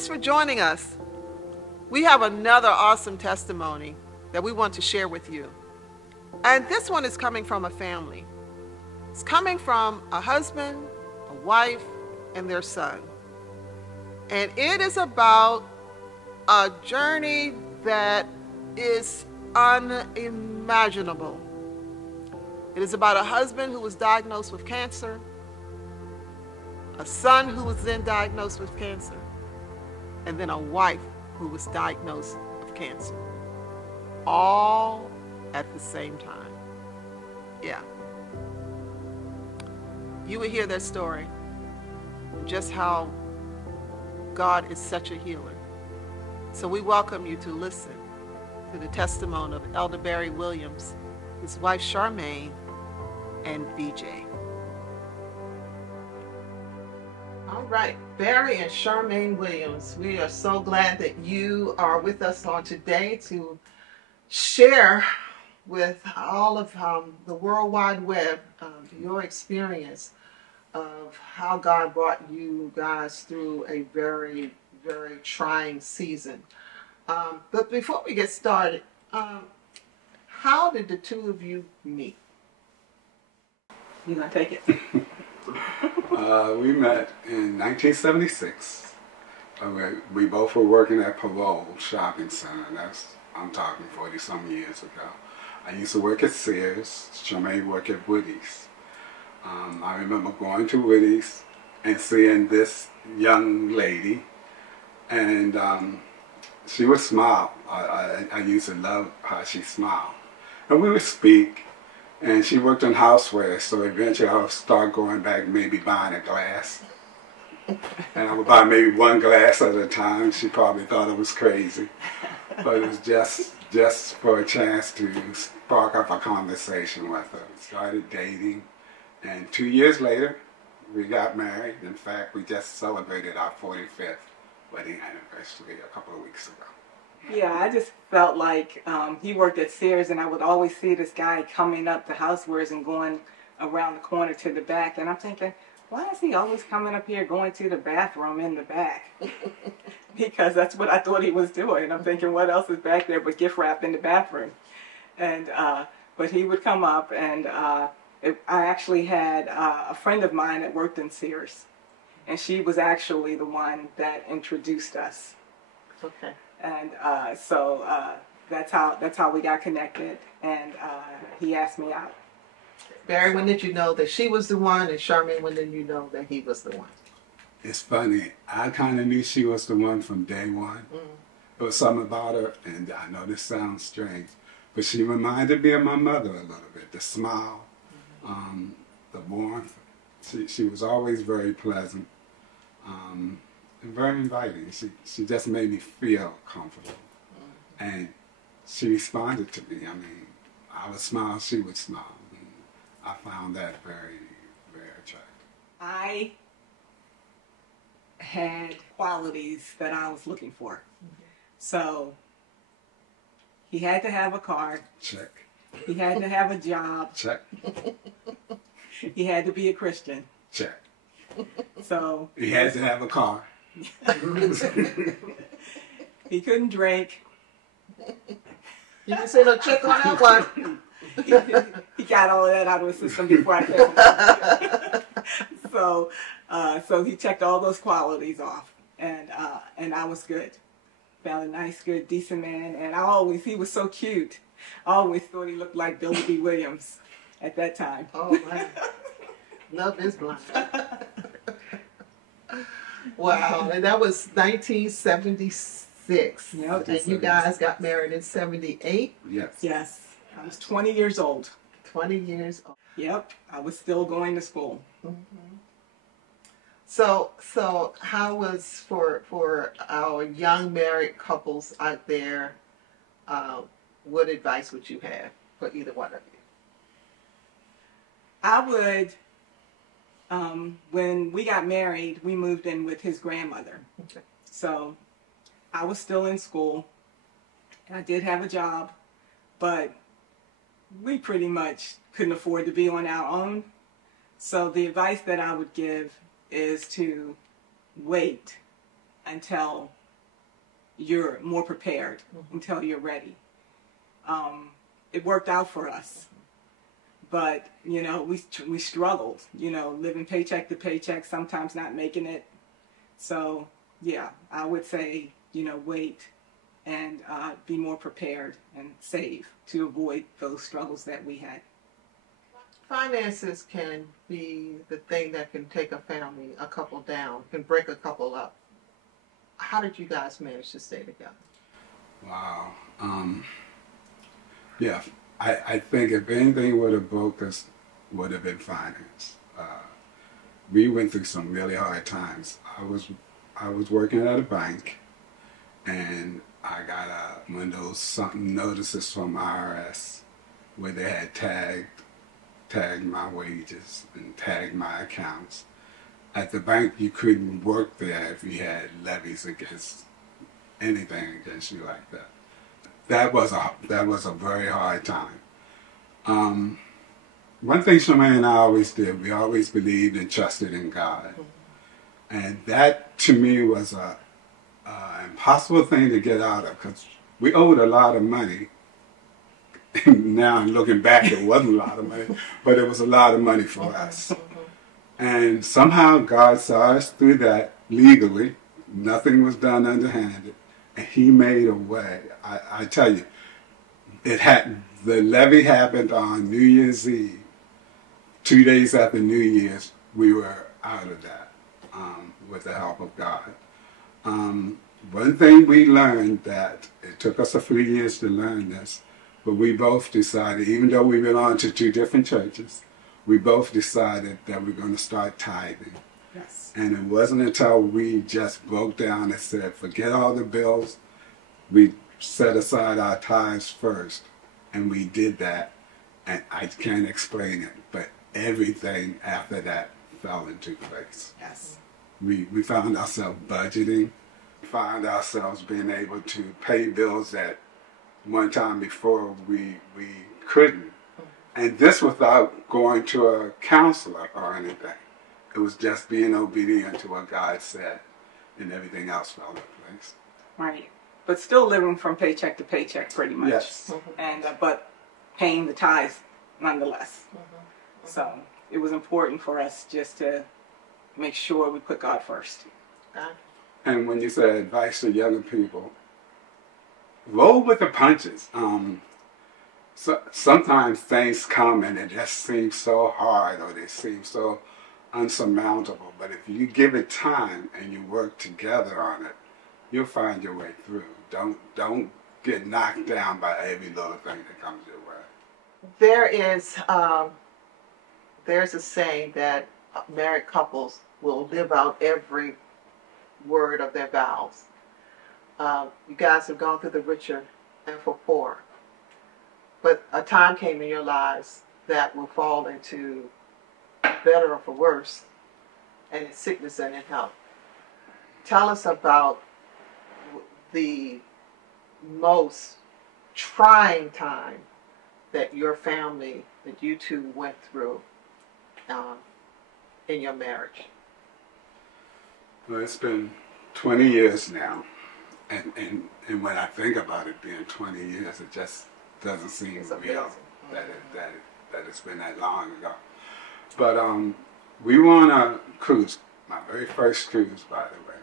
Thanks for joining us. We have another awesome testimony that we want to share with you. And this one is coming from a family. It's coming from a husband, a wife, and their son. And it is about a journey that is unimaginable. It is about a husband who was diagnosed with cancer, a son who was then diagnosed with cancer, and then a wife who was diagnosed with cancer. All at the same time. Yeah. You will hear their story, just how God is such a healer. So we welcome you to listen to the testimony of Elder Barry Williams, his wife Charmaine, and BJ. All right, Barry and Charmaine Williams, we are so glad that you are with us on today to share with all of the World Wide Web your experience of how God brought you guys through a very, very trying season. But before we get started, how did the two of you meet? You gonna take it? We met in 1976. We both were working at Parole Shopping Center. I'm talking 40-some years ago. I used to work at Sears. Charmaine worked at Woody's. I remember going to Woody's and seeing this young lady, and she would smile. I used to love how she smiled. And we would speak. And she worked on housewares, so eventually I would start going back, maybe buying a glass. And I would buy maybe one glass at a time. She probably thought I was crazy. But it was just for a chance to spark up a conversation with her. We started dating, and 2 years later, we got married. In fact, we just celebrated our 45th wedding anniversary a couple of weeks ago. Yeah, I just felt like he worked at Sears, and I would always see this guy coming up to housewares and going around the corner to the back. And I'm thinking, why is he always coming up here going to the bathroom in the back? Because that's what I thought he was doing. And I'm thinking, what else is back there but gift wrap in the bathroom? And but he would come up, and I actually had a friend of mine that worked in Sears, and she was actually the one that introduced us. Okay. And so that's how we got connected, and he asked me out. Barry, when did you know that she was the one, and Charmaine, when did you know that he was the one? It's funny. I kind of knew she was the one from day one. There was something about her, and I know this sounds strange, but she reminded me of my mother a little bit. The smile, the warmth. She was always very pleasant. And very inviting. She just made me feel comfortable. And she responded to me. I mean, I would smile, she would smile. And I found that very, very attractive. I had qualities that I was looking for. So he had to have a car. Check. He had to have a job. Check. He had to be a Christian. Check. So he had to have a car. He couldn't drink. You can say no check on that one. He got all of that out of his system before I came. So he checked all those qualities off, and I was good. Found a nice, good, decent man, and he was so cute. I always thought he looked like Billy D. Williams at that time. Oh man, love is blind. Wow, and that was 1976. Yep. And you guys got married in 78? Yes. Yes. I was 20 years old. 20 years old. Yep. I was still going to school. So how was for our young married couples out there, what advice would you have for either one of you? I would, when we got married, we moved in with his grandmother. Okay. So I was still in school, and I did have a job, but we pretty much couldn't afford to be on our own. So the advice that I would give is to wait until you're more prepared, until you're ready. It worked out for us. But, you know, we struggled, you know, living paycheck to paycheck, sometimes not making it. So, yeah, I would say, you know, wait and be more prepared and save to avoid those struggles that we had. Finances can be the thing that can take a family, a couple down, can break a couple up. How did you guys manage to stay together? Wow. Yeah, I think if anything would have broke us, would have been finance. We went through some really hard times. I was working at a bank, and I got one of those something notices from IRS where they had tagged my wages and tagged my accounts. At the bank, you couldn't work there if you had levies against anything against you like that. That was a very hard time. One thing Shemaine and I always did, we always believed and trusted in God. And that, to me, was a impossible thing to get out of, because we owed a lot of money. Now, looking back, it wasn't a lot of money, but it was a lot of money for us. And somehow God saw us through that legally. Nothing was done underhanded. And He made a way. I tell you, the levy happened on New Year's Eve. 2 days after New Year's, we were out of that with the help of God. One thing we learned, that it took us a few years to learn this, but we both decided, even though we belonged to two different churches, we both decided that we're going to start tithing. Yes. And it wasn't until we just broke down and said, forget all the bills, we set aside our tithes first. And we did that, and I can't explain it, but everything after that fell into place. Yes. We found ourselves budgeting, found ourselves being able to pay bills that one time before we couldn't. And this without going to a counselor or anything. It was just being obedient to what God said, and everything else fell into place. Right. But still living from paycheck to paycheck, pretty much. Yes. And but paying the tithes nonetheless. So it was important for us just to make sure we put God first. And when you say advice to younger people, roll with the punches. So sometimes things come and it just seems so hard, or they seem so unsurmountable. But if you give it time and you work together on it, you'll find your way through. Don't get knocked down by every little thing that comes your way. There's a saying that married couples will live out every word of their vows. You guys have gone through the richer and for poor. But a time came in your lives that will fall into better or for worse, and in sickness and in health. Tell us about the most trying time that your family, that you two went through in your marriage. Well, it's been 20 years now, and when I think about it being 20 years, it just doesn't seem real that it's been that long ago. But we were on a cruise, my very first cruise, by the way,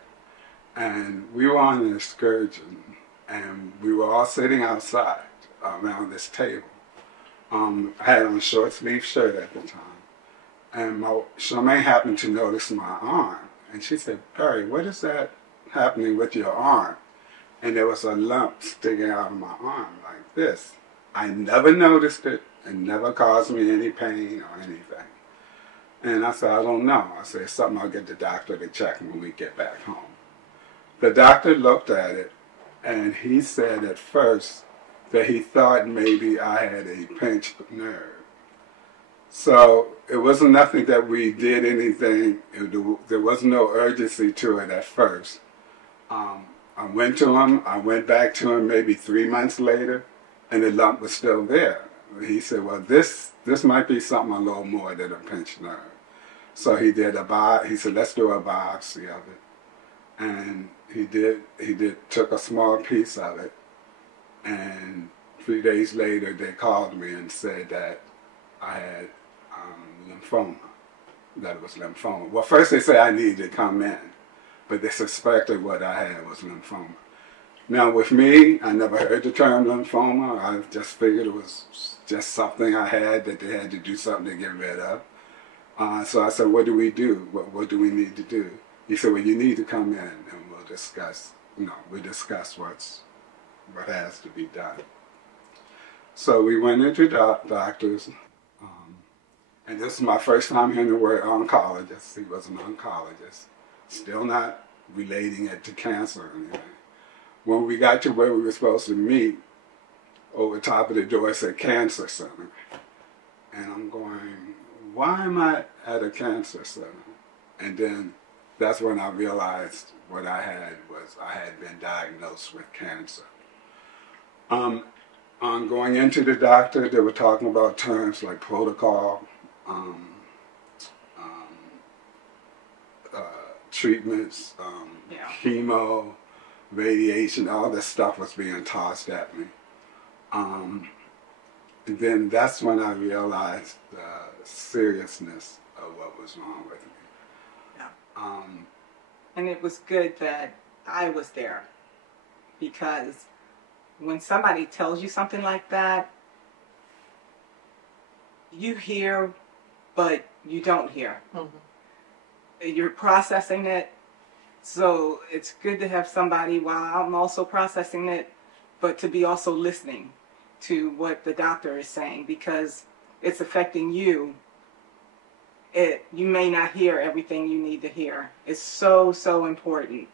and we were on an excursion, and we were all sitting outside around this table. I had on a short sleeve shirt at the time, and Charmaine happened to notice my arm, and she said, "Perry, what is that happening with your arm?" And there was a lump sticking out of my arm like this. I never noticed it. It never caused me any pain or anything. And I said, "I don't know." I said, "It's something I'll get the doctor to check when we get back home." The doctor looked at it, and he said at first that he thought maybe I had a pinched nerve. So it wasn't nothing that we did anything. There was no urgency to it at first. I went to him. I went back to him maybe 3 months later, and the lump was still there. He said, "Well, this might be something a little more than a pinched nerve." So he did he said, "Let's do a biopsy of it." And took a small piece of it, and 3 days later they called me and said that I had lymphoma, that it was lymphoma. Well, first they said I needed to come in, but they suspected what I had was lymphoma. Now with me, I never heard the term lymphoma. I just figured it was just something I had that they had to do something to get rid of. So I said, what do we do? What do we need to do? He said, well, you need to come in and we'll discuss, we'll discuss what has to be done. So we went into doctors, and this is my first time hearing the word oncologist. He was an oncologist, still not relating it to cancer or anything. When we got to where we were supposed to meet, over top of the door it said Cancer Center. And I'm going, why am I at a cancer center? And then that's when I realized what I had was I had been diagnosed with cancer. On going into the doctor, they were talking about terms like protocol, treatments, chemo, radiation, all this stuff was being tossed at me. And then that's when I realized the seriousness of what was wrong with me. Yeah. And it was good that I was there, because when somebody tells you something like that, you hear, but you don't hear. Mm-hmm. You're processing it, so it's good to have somebody while I'm also processing it, but to be also listening to what the doctor is saying, because it's affecting you. You may not hear everything you need to hear. It's so, so important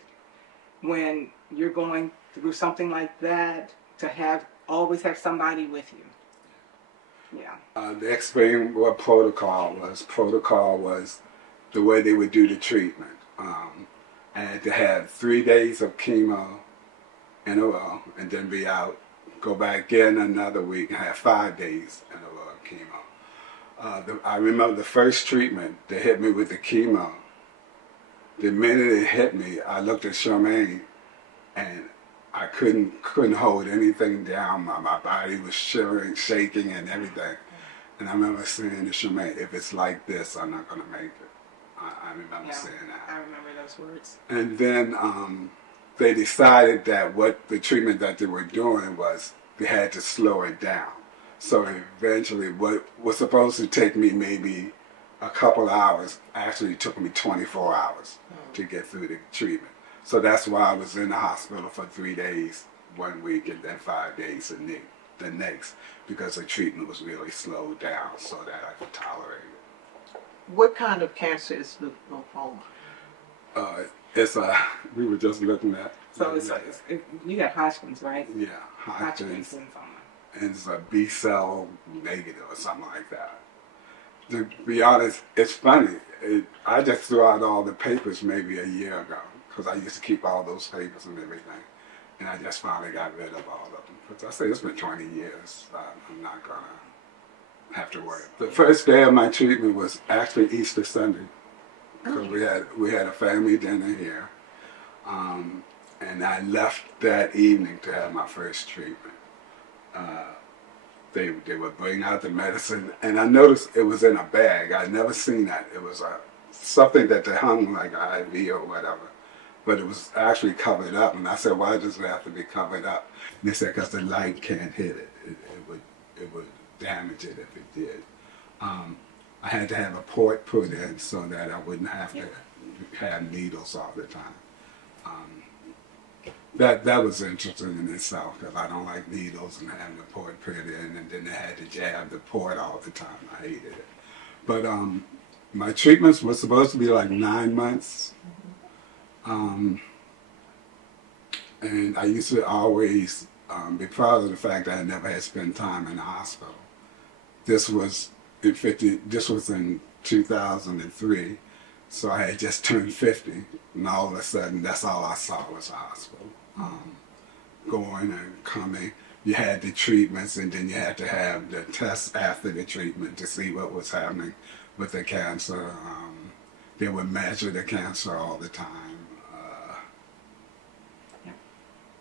when you're going through something like that to always have somebody with you. Yeah. They explained what protocol was. Protocol was the way they would do the treatment. And to have 3 days of chemo in a row and then be out, go back in another week and have 5 days in a row of chemo. I remember the first treatment, they hit me with the chemo. The minute it hit me, I looked at Charmaine and I couldn't hold anything down. My body was shivering, shaking and everything. And I remember saying to Charmaine, if it's like this, I'm not going to make it. I remember saying that. I remember those words. And then they decided that what the treatment that they were doing was they had to slow it down. So eventually what was supposed to take me maybe a couple hours actually took me 24 hours to get through the treatment. So that's why I was in the hospital for 3 days, 1 week, and then 5 days the next, because the treatment was really slowed down so that I could tolerate it. What kind of cancer is lymphoma? We were just looking at. So you got Hodgkin's, right? Yeah, Hodgkin's lymphoma. And it's a B cell negative or something like that. To be honest, it's funny. I just threw out all the papers maybe a year ago, because I used to keep all those papers and everything. And I just finally got rid of all of them. Because I say it's been 20 years. I'm not going to have to worry. The first day of my treatment was actually Easter Sunday. Because we had a family dinner here. And I left that evening to have my first treatment. They would bring out the medicine, and I noticed it was in a bag. I'd never seen that. It was something that they hung like an IV or whatever, but it was actually covered up. And I said, why does it have to be covered up? And they said, because the light can't hit it. It would damage it if it did. I had to have a port put in so that I wouldn't have to have needles all the time. That was interesting in itself, because I don't like needles and having the port put in, and then they had to jab the port all the time. I hated it. But my treatments were supposed to be like 9 months. And I used to always be proud of the fact that I never had spent time in the hospital. This was in 2003, so I had just turned 50, and all of a sudden, that's all I saw was a hospital. Going and coming. You had the treatments, and then you had to have the tests after the treatment to see what was happening with the cancer. They would measure the cancer all the time.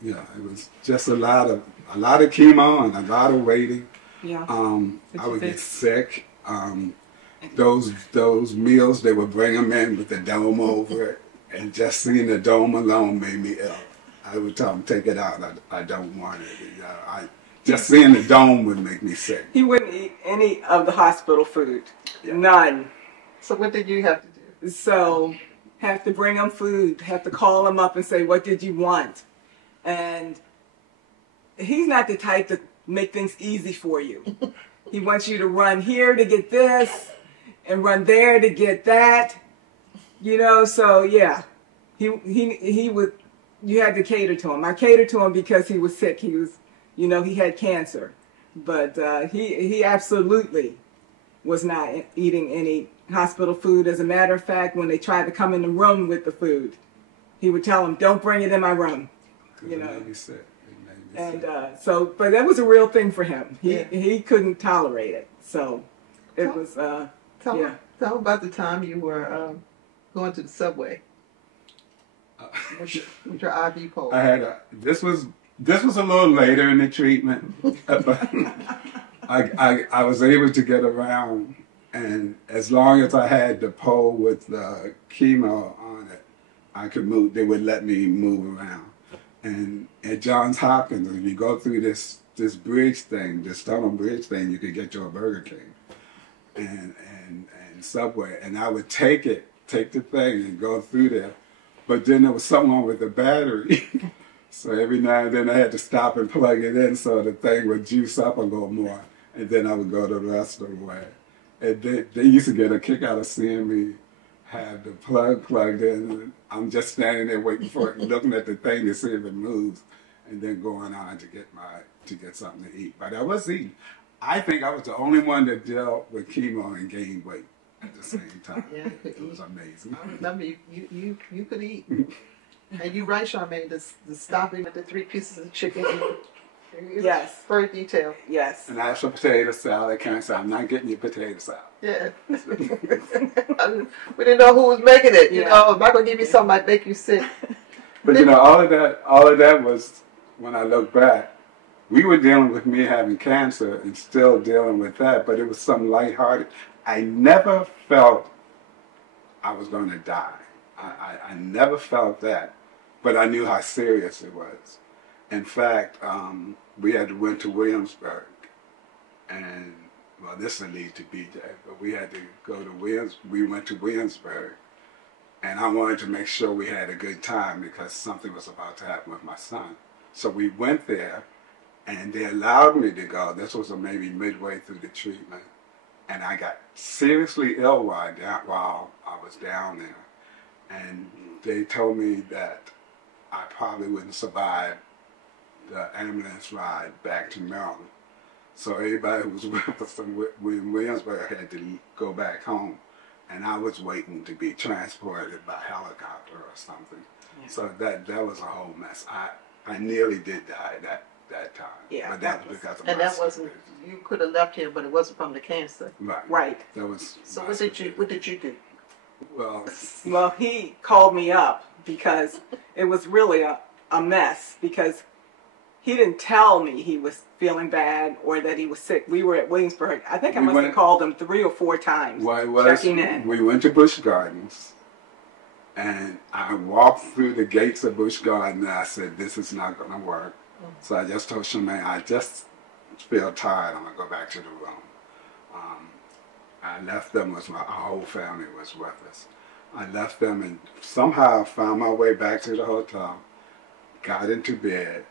Yeah, it was just a lot of chemo and a lot of waiting. Yeah. I would get sick. Those meals, they would bring them in with the dome over it, and just seeing the dome alone made me ill. I would tell them, take it out. I don't want it. Just seeing the dome would make me sick. He wouldn't eat any of the hospital food. Yeah. None. So what did you have to do? So, have to bring him food, have to call him up and say, what did you want? And he's not the type to make things easy for you. He wants you to run here to get this and run there to get that. You know, so yeah. He would, you had to cater to him. I catered to him because he was sick. He was, you know, he had cancer. But he absolutely was not eating any hospital food. As a matter of fact, when they tried to come in the room with the food, he would tell them, don't bring it in my room. You know. It made me sick. And so, but that was a real thing for him. He couldn't tolerate it. So it was, Tell about the time you were going to the subway with your IV pole. I had this was a little later in the treatment, but I was able to get around, and as long as I had the pole with the chemo on it, I could move. They would let me move around. And at Johns Hopkins, if you go through this bridge thing, this tunnel bridge thing, you could get to a Burger King and Subway. And I would take the thing and go through there. But then there was something wrong with the battery. So every now and then I had to stop and plug it in so the thing would juice up a little more. And then I would go the rest of the way. And they used to get a kick out of seeing me have the plug plugged in. I'm just standing there waiting for it, looking at the thing to see if it moves, and then going on to get something to eat. But I was eating. I think I was the only one that dealt with chemo and gained weight at the same time. Yeah, it was amazing. I remember you could eat. And you right, Charmaine, the stopping with the 3 pieces of chicken. Yes. Very detailed. Yes. And I have some potato salad. Karen said, I'm not getting you potato salad. Yeah. We didn't know who was making it. You know, if I'm going to give you something, I'd make you sick. But you know, all of that was, when I look back, we were dealing with me having cancer and still dealing with that, but it was something lighthearted. I never felt I was going to die. I never felt that, but I knew how serious it was. In fact, we went to Williamsburg, and well, this will lead to BJ, but we had to go to we went to Williamsburg, and I wanted to make sure we had a good time because something was about to happen with my son. So we went there, and they allowed me to go. This was maybe midway through the treatment, and I got seriously ill while I was down there, and they told me that I probably wouldn't survive the ambulance ride back to Maryland. So everybody who was with us in Williamsburg had to go back home. And I was waiting to be transported by helicopter or something. Yeah. So that was a whole mess. I nearly did die that time. Yeah, but that was because of my wasn't, you could have left here, but it wasn't from the cancer. Right. That was. So what did you do? Well, he called me up because it was really a mess because he didn't tell me he was feeling bad or that he was sick. We were at Williamsburg. I think I must have called him 3 or 4 times checking in. We went to Busch Gardens, and I walked through the gates of Busch Gardens, and I said, this is not going to work. So I just told Charmaine, I just feel tired. I'm going to go back to the room. I left them, our whole family was with us. I left them and somehow found my way back to the hotel, got into bed,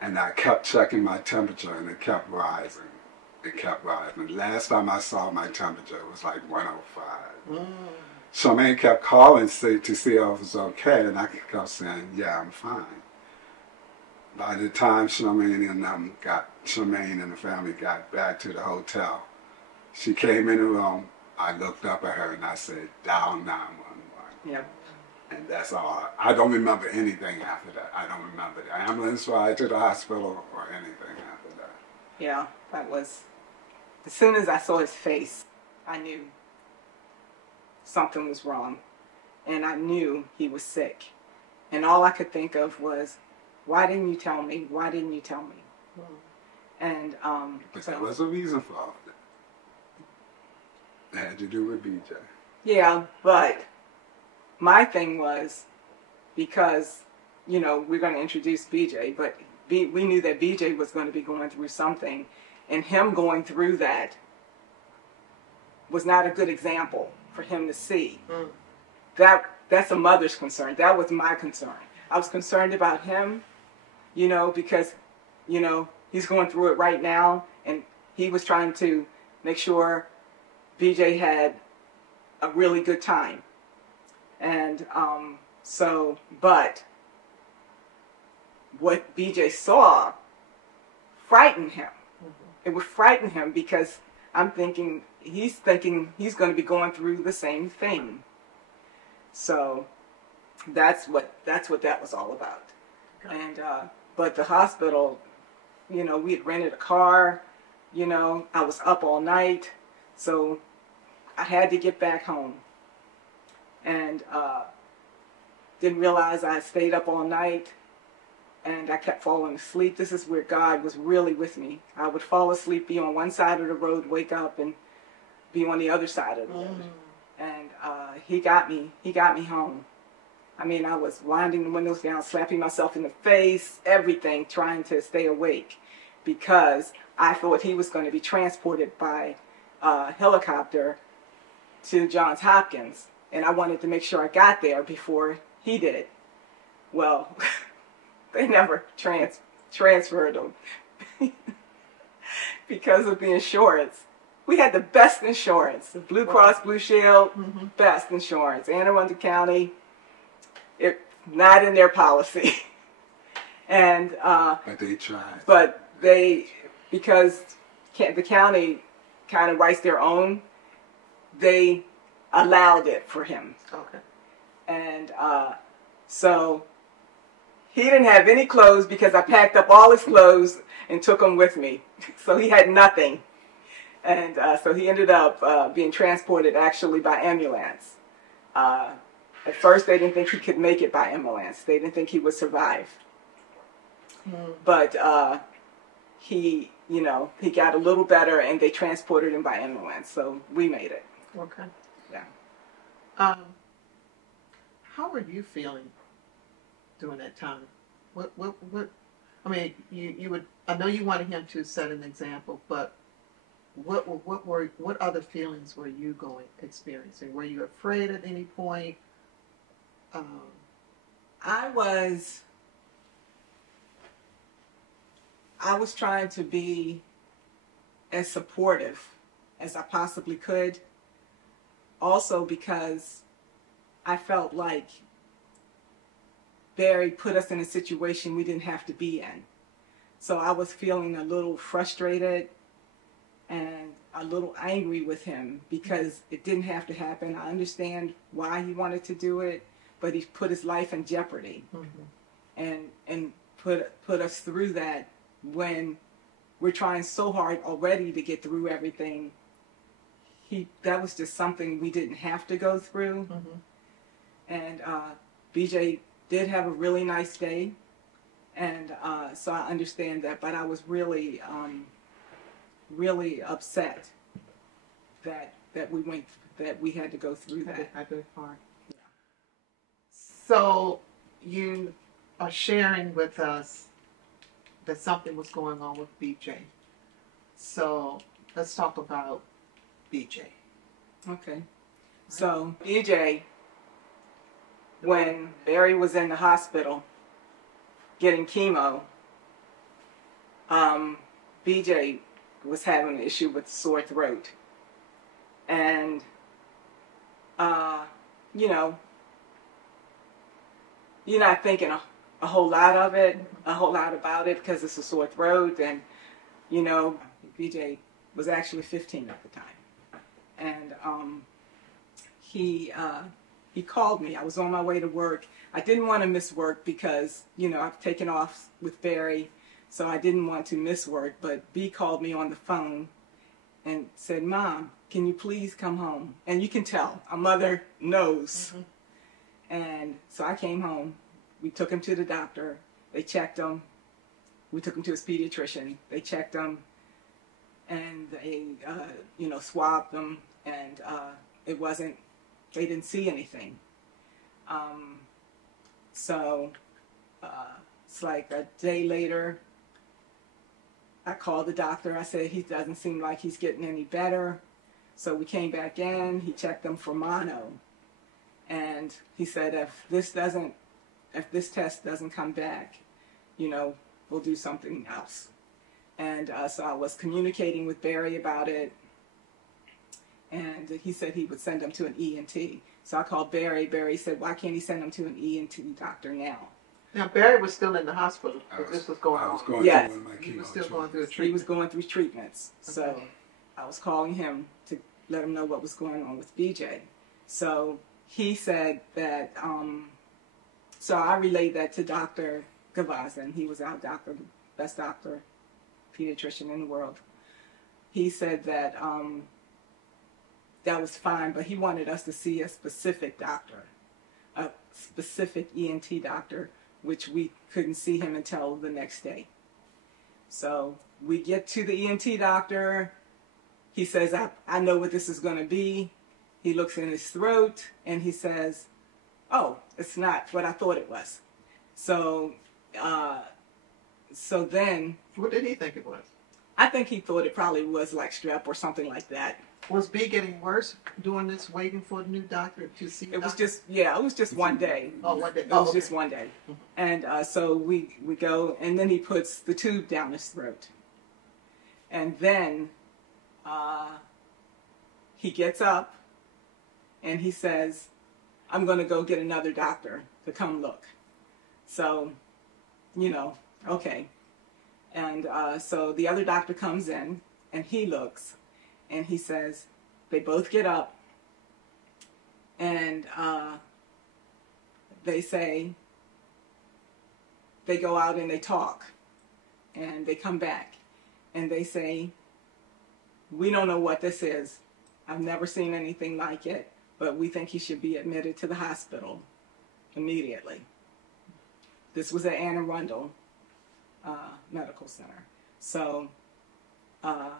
and I kept checking my temperature, and it kept rising. It kept rising. Last time I saw my temperature, it was like 105. Charmaine kept calling to see if I was okay, and I kept saying, yeah, I'm fine. By the time Charmaine and the family got back to the hotel, she came in the room. I looked up at her and I said, dial 911. Yeah. And that's all. I don't remember anything after that. I don't remember the ambulance ride to the hospital or anything after that. Yeah, that was, as soon as I saw his face, I knew something was wrong. And I knew he was sick. And all I could think of was, why didn't you tell me? Why didn't you tell me? And but there was a reason for all of it. It had to do with BJ. Yeah, but my thing was, because, you know, we're going to introduce BJ, but we knew that BJ was going to be going through something, and him going through that was not a good example for him to see. That's a mother's concern. That was my concern. I was concerned about him, you know, because, you know, he's going through it right now, and he was trying to make sure BJ had a really good time. And but what BJ saw frightened him. It would frighten him because he's thinking he's going to be going through the same thing. So that's what that was all about. And but the hospital, you know, we had rented a car, you know, I was up all night, so I had to get back home. And didn't realize I stayed up all night, and I kept falling asleep. This is where God was really with me. I would fall asleep, be on one side of the road, wake up, and be on the other side of the road. And he got me home. I mean, I was winding the windows down, slapping myself in the face, everything, trying to stay awake, because I thought he was going to be transported by helicopter to Johns Hopkins, and I wanted to make sure I got there before he did. Well, they never transferred him because of the insurance. We had the best insurance, the Blue Cross Blue Shield, best insurance. Anne Arundel County, it not in their policy. And but they tried. But they, because the county kind of writes their own, they allowed it for him. Okay. And so he didn't have any clothes because I packed up all his clothes and took them with me. So he had nothing. And so he ended up being transported actually by ambulance. At first they didn't think he could make it by ambulance. They didn't think he would survive. But he, you know, he got a little better and they transported him by ambulance. So we made it. Okay. Yeah. How were you feeling during that time? What I mean, you would, I know you wanted him to set an example, but what other feelings were you experiencing? Were you afraid at any point? I was trying to be as supportive as I possibly could. Also because I felt like Barry put us in a situation we didn't have to be in. So I was feeling a little frustrated and a little angry with him because it didn't have to happen. I understand why he wanted to do it, but he put his life in jeopardy and put us through that when we're trying so hard already to get through everything. That was just something we didn't have to go through. And BJ did have a really nice day, and so I understand that, but I was really really upset that we had to go through that. I did hard. Yeah. So you are sharing with us that something was going on with BJ. So let's talk about BJ. Okay. So BJ, when Barry was in the hospital getting chemo, BJ was having an issue with sore throat. And, you know, you're not thinking a whole lot of it, a whole lot about it because it's a sore throat. And, you know, BJ was actually 15 at the time. And he called me. I was on my way to work. I didn't want to miss work because, you know, I've taken off with Barry, so I didn't want to miss work. But B called me on the phone and said, "Mom, can you please come home?" And you can tell, a mother knows. And so I came home. We took him to the doctor. They checked him. We took him to his pediatrician. They checked him, and they, swabbed him, and it wasn't. They didn't see anything. So it's like a day later. I called the doctor. I said he doesn't seem like he's getting any better. So we came back in. He checked him for mono, and he said if this test doesn't come back, we'll do something else. And so I was communicating with Barry about it, and he said he would send him to an ENT. So I called Barry. Barry said, why can't he send him to an ENT doctor now? Now, Barry was still in the hospital. This was going on. I was going Yes. through one of my He was chemo still going through a He treatment. was going through treatments. So Okay. I was calling him to let him know what was going on with BJ. So he said that, so I relayed that to Dr. Gavazin. He was our doctor, best doctor, pediatrician in the world. He said that that was fine, but he wanted us to see a specific doctor, a specific ENT doctor, which we couldn't see him until the next day. So we get to the ENT doctor. He says, I know what this is going to be. He looks in his throat and he says, oh, it's not what I thought it was. So then, What did he think it was? I think he thought it probably was like strep or something like that. Was B getting worse doing this, waiting for the new doctor to see? It was just one day. Oh, one day. It was just one day. And so we go, and then he puts the tube down his throat. And then he gets up and he says, I'm going to go get another doctor to come look. So, okay. And so the other doctor comes in and he looks and he says, they both get up and they say, they go out and they talk and they come back and they say, we don't know what this is. I've never seen anything like it, but we think he should be admitted to the hospital immediately. This was at Anne Arundel Medical Center. So I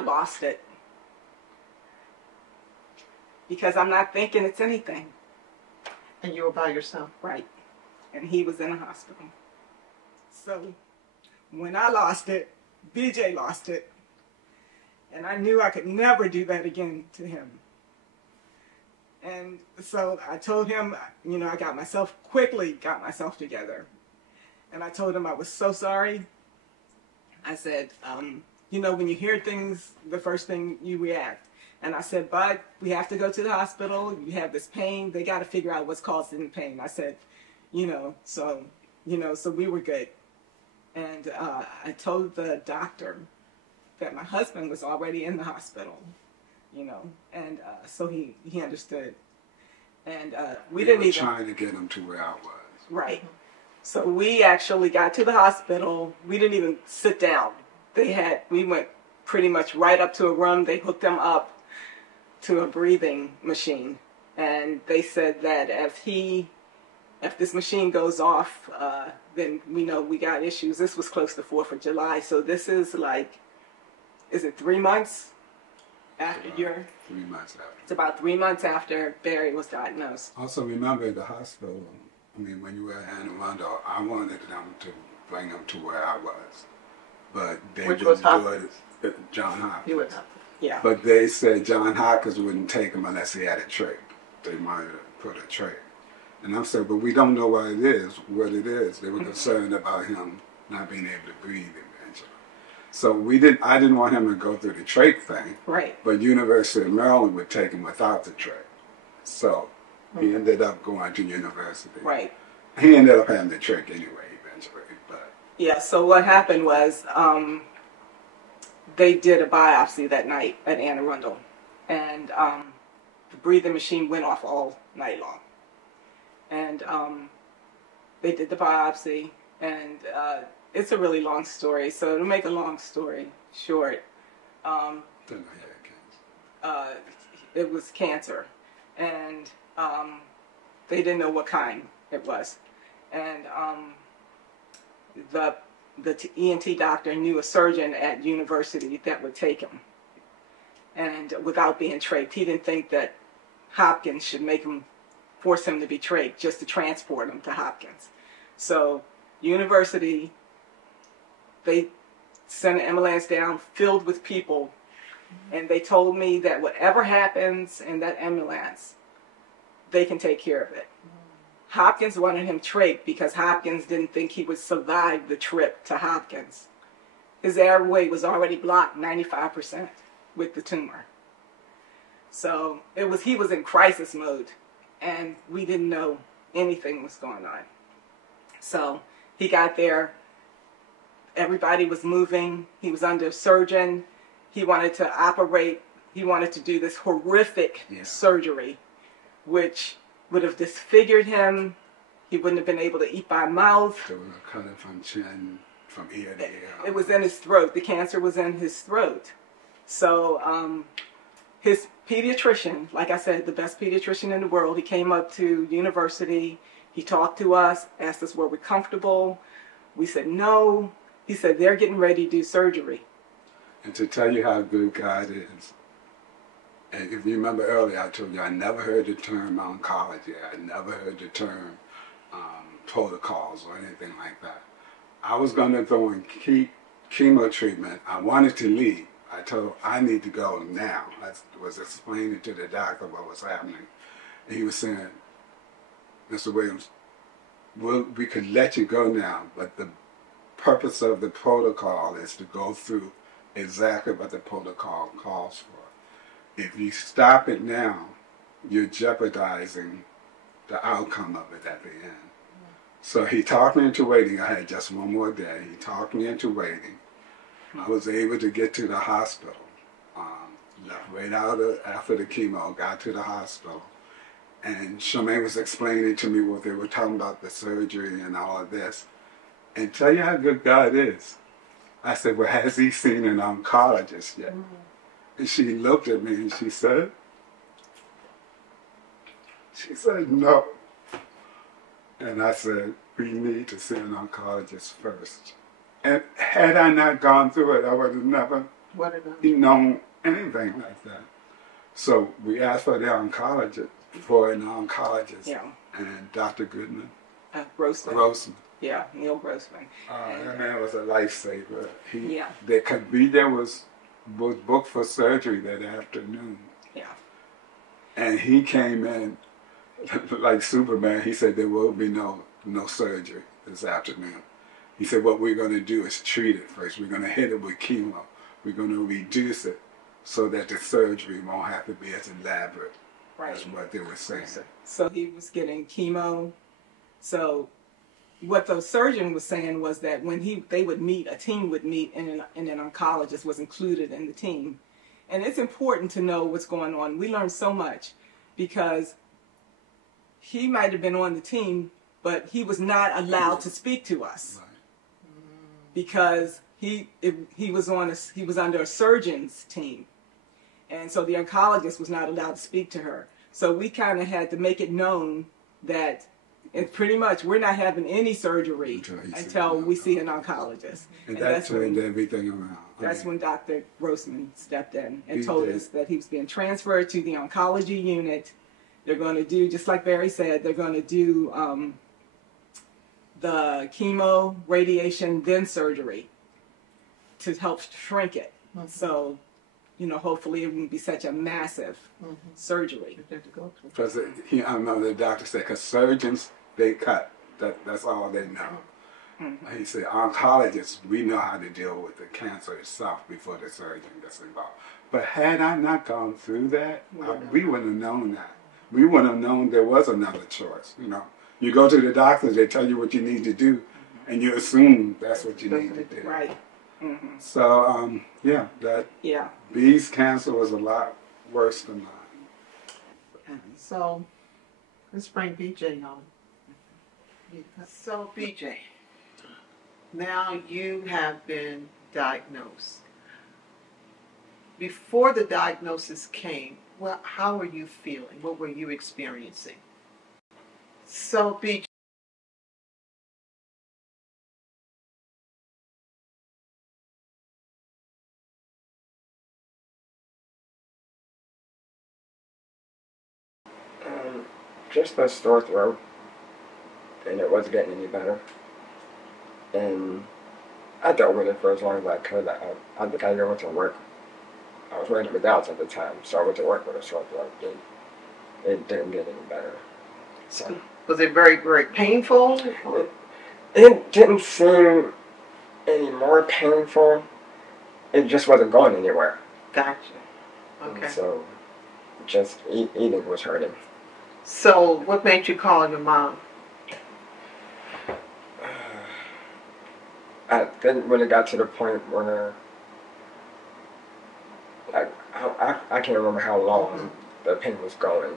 lost it because I'm not thinking it's anything. And you were by yourself. Right. And he was in a hospital. So when I lost it, BJ lost it. And I knew I could never do that again to him. And so I told him, I quickly got myself together. And I told him I was so sorry. I said, when you hear things, the first thing you react. And I said, but we have to go to the hospital. You have this pain. They got to figure out what's causing the pain. I said, so we were good. And I told the doctor that my husband was already in the hospital, and so he understood. And we didn't even trying to get him to where I was. Right. So we actually got to the hospital. We didn't even sit down. We went pretty much right up to a room. They hooked him up to a breathing machine. And they said that if this machine goes off, then we know we got issues. This was close to 4th of July. So this is is it 3 months after 3 months after. It's about 3 months after Barry was diagnosed. Also, remember at the hospital, when you were at Anne Arundel, I wanted them to bring him to where I was. But they Which wouldn't was do it at John Hopkins. You would have. Yeah. But they said John Hopkins wouldn't take him unless he had a trach. They might have put a trach. And I'm saying, but we don't know what it is. They were concerned about him not being able to breathe eventually. So I didn't want him to go through the trach thing. Right. But University of Maryland would take him without the trach. So he ended up going to university. Right. He ended up having the trach anyway eventually. But Yeah, so what happened was they did a biopsy that night at Anne Arundel. And the breathing machine went off all night long. And they did the biopsy, and it's a really long story. So to make a long story short, then I had cancer. it was cancer. And they didn't know what kind it was. And the ENT doctor knew a surgeon at university that would take him. And without being trached, he didn't think that Hopkins should force him to be trached just to transport him to Hopkins. So university, they sent an ambulance down filled with people, and they told me that whatever happens in that ambulance, they can take care of it. Hopkins wanted him trached because Hopkins didn't think he would survive the trip to Hopkins. His airway was already blocked 95% with the tumor. So he was in crisis mode, and we didn't know anything was going on. So he got there, everybody was moving, he was under a surgeon, he wanted to operate, he wanted to do this horrific surgery, which would have disfigured him. He wouldn't have been able to eat by mouth. They were cutting from chin, from ear to ear. It was in his throat. The cancer was in his throat. So his pediatrician, like I said, the best pediatrician in the world, he came up to university. He talked to us, asked us were we comfortable. We said no. He said they're getting ready to do surgery. And to tell you how good God is, and if you remember earlier, I told you I never heard the term oncology. I never heard the term protocols or anything like that. I was going to go and keep chemo treatment. I wanted to leave. I told him, I need to go now. I was explaining to the doctor what was happening. And he was saying, Mr. Williams, we could let you go now, but the purpose of the protocol is to go through exactly what the protocol calls for. If you stop it now, you're jeopardizing the outcome of it at the end. So he talked me into waiting. I had just one more day. He talked me into waiting. I was able to get to the hospital. Left right out after the chemo, got to the hospital. And Charmaine was explaining to me what they were talking about, the surgery and all of this. And tell you how good God is. I said, well, has he seen an oncologist yet? And she looked at me and she said, no. And I said, we need to see an oncologist first. And had I not gone through it, I would have never known anything like that. So we asked for an oncologist, and Dr. Goodman. Grossman. Yeah, Neil Grossman. That man was a lifesaver. There was booked for surgery that afternoon. Yeah. And he came in like Superman. He said there will be no surgery this afternoon. He said what we're going to do is treat it first. We're going to hit it with chemo. We're going to reduce it so that the surgery won't have to be as elaborate. Right. That's what they were saying. So he was getting chemo. So what the surgeon was saying was that when a team would meet, and an oncologist was included in the team. And it's important to know what's going on. We learned so much because he might have been on the team, but he was not allowed to speak to us. Right. Because he was under a surgeon's team. And so the oncologist was not allowed to speak to her. So we kind of had to make it known that pretty much we're not having any surgery until we see an oncologist. And that turned everything around. That's when Dr. Grossman stepped in and told us that he was being transferred to the oncology unit. They're going to do, just like Barry said, they're going to do the chemo, radiation, then surgery to help shrink it. So, hopefully it won't be such a massive surgery. Because I remember the doctor said, because surgeons, they cut. That's all they know. He said, oncologists, we know how to deal with the cancer itself before the surgeon gets involved. But had I not gone through that, we wouldn't have known that. We wouldn't have known there was another choice. You go to the doctors, they tell you what you need to do, and you assume that's what you need to do. Right. So, B's cancer was a lot worse than mine. So, let's bring BJ on. So, BJ, now you have been diagnosed. Before the diagnosis came, how were you feeling? What were you experiencing? So, BJ, Um, just a sore throat, and it wasn't getting any better. And I dealt with it for as long as I could. I think I even went to work. I was working with McDonald's at the time, so I went to work with a sore throat. It didn't get any better. So was it very, very painful? it didn't seem any more painful. It just wasn't going anywhere. Gotcha. Okay. And so just eating was hurting. So, what made you call your mom? I think when it got to the point where I can't remember how long the pain was going,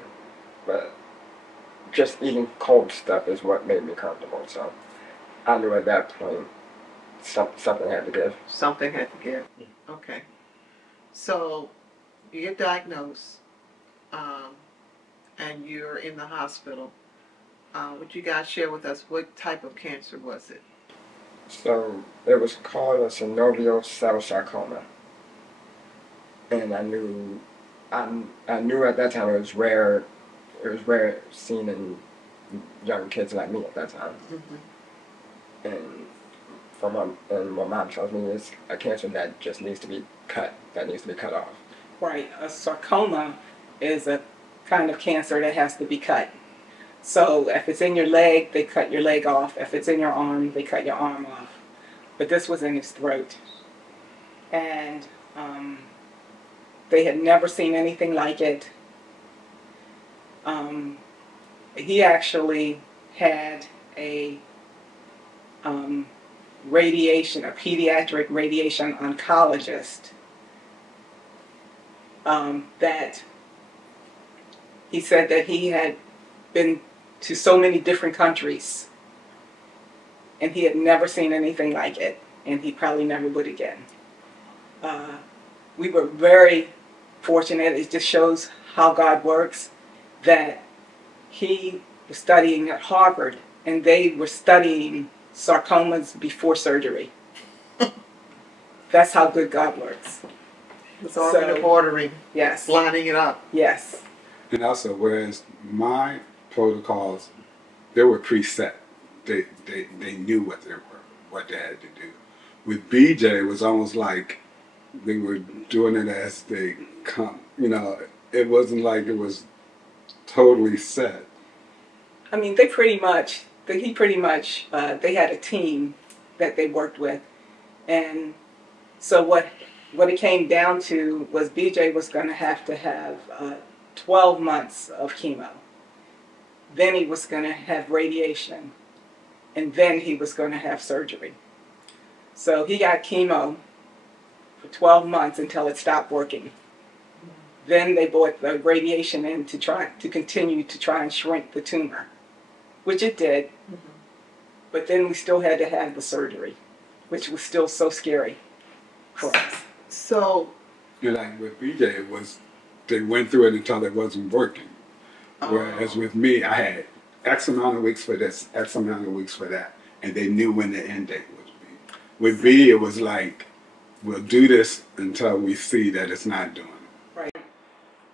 but just eating cold stuff is what made me comfortable. So I knew at that point something had to give. Something had to give. Okay. So you get diagnosed, and you're in the hospital. Would you guys share with us what type of cancer was it? So it was called a synovial cell sarcoma, and I knew at that time it was rare. It was rare seen in young kids like me at that time. Mm-hmm. And what mom tells me is a cancer that just needs to be cut. That needs to be cut off. Right. A sarcoma is a kind of cancer that has to be cut. So if it's in your leg, they cut your leg off. If it's in your arm, they cut your arm off. But this was in his throat. And they had never seen anything like it. He actually had a pediatric radiation oncologist that he said that he had been to so many different countries and he had never seen anything like it, and he probably never would again. We were very fortunate. It just shows how God works, that he was studying at Harvard and they were studying sarcomas before surgery. That's how good God works. It's already ordering. Yes. Lining it up. Yes. And also, whereas my protocols, they were preset. They knew what they had to do. With BJ, it was almost like they were doing it as they come. You know, it wasn't like it was totally set. I mean, they had a team that they worked with. And so what it came down to was BJ was going to have 12 months of chemo. Then he was going to have radiation. And then he was going to have surgery. So he got chemo for 12 months until it stopped working. Then they brought the radiation in to continue to try and shrink the tumor, which it did. Mm-hmm. But then we still had to have the surgery, which was still so scary for us. So, like with BJ, they went through it until it wasn't working. Whereas with me, I had X amount of weeks for this, X amount of weeks for that, and they knew when the end date would be. With B, it was like, we'll do this until we see that it's not doing it. Right.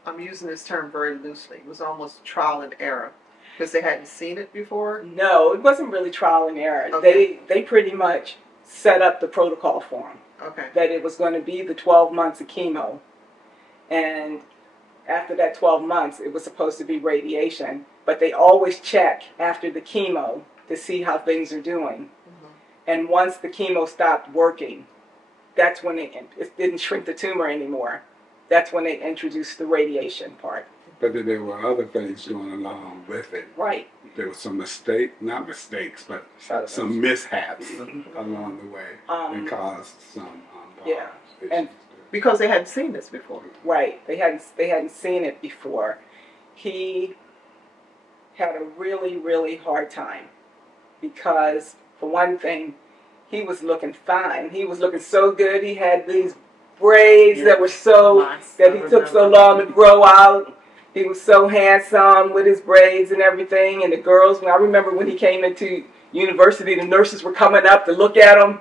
I'm using this term very loosely. It was almost trial and error because they hadn't seen it before. No, it wasn't really trial and error. Okay. They pretty much set up the protocol for him. Okay. That it was going to be the 12 months of chemo, and after that 12 months, it was supposed to be radiation. But they always check after the chemo to see how things are doing. Mm-hmm. And once the chemo stopped working, that's when it didn't shrink the tumor anymore. That's when they introduced the radiation part. But then there were other things going along with it. Right. There was some not mistakes, but some mishaps along the way that caused some issues. And because they hadn't seen this before. Right. They hadn't seen it before. He had a really, really hard time because, for one thing, he was looking fine. He was looking so good. He had these braids that were that he took so long to grow out. He was so handsome with his braids and everything. And the girls, I remember when he came into university, the nurses were coming up to look at him.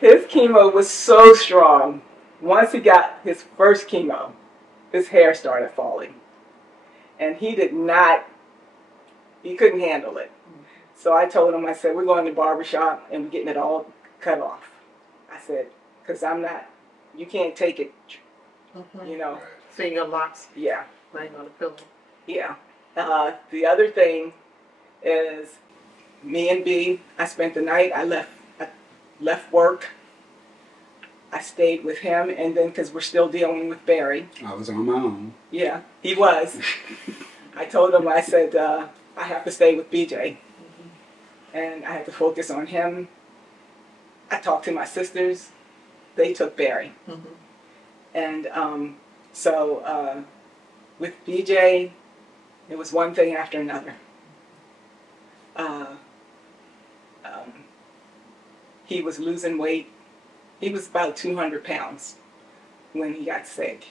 His chemo was so strong. Once he got his first chemo, his hair started falling. And he couldn't handle it. So I told him, I said, we're going to the barbershop and we're getting it all cut off. I said, because you can't take it, you know. Finger locks. Yeah. Laying on a pillow. Yeah. The other thing is me and B, I spent the night, I left work. I stayed with him, and then because we're still dealing with Barry. I was on my own. Yeah, he was. I told him, I said, I have to stay with BJ. And I had to focus on him. I talked to my sisters. They took Barry. And so with BJ, it was one thing after another. He was losing weight. He was about 200 pounds when he got sick.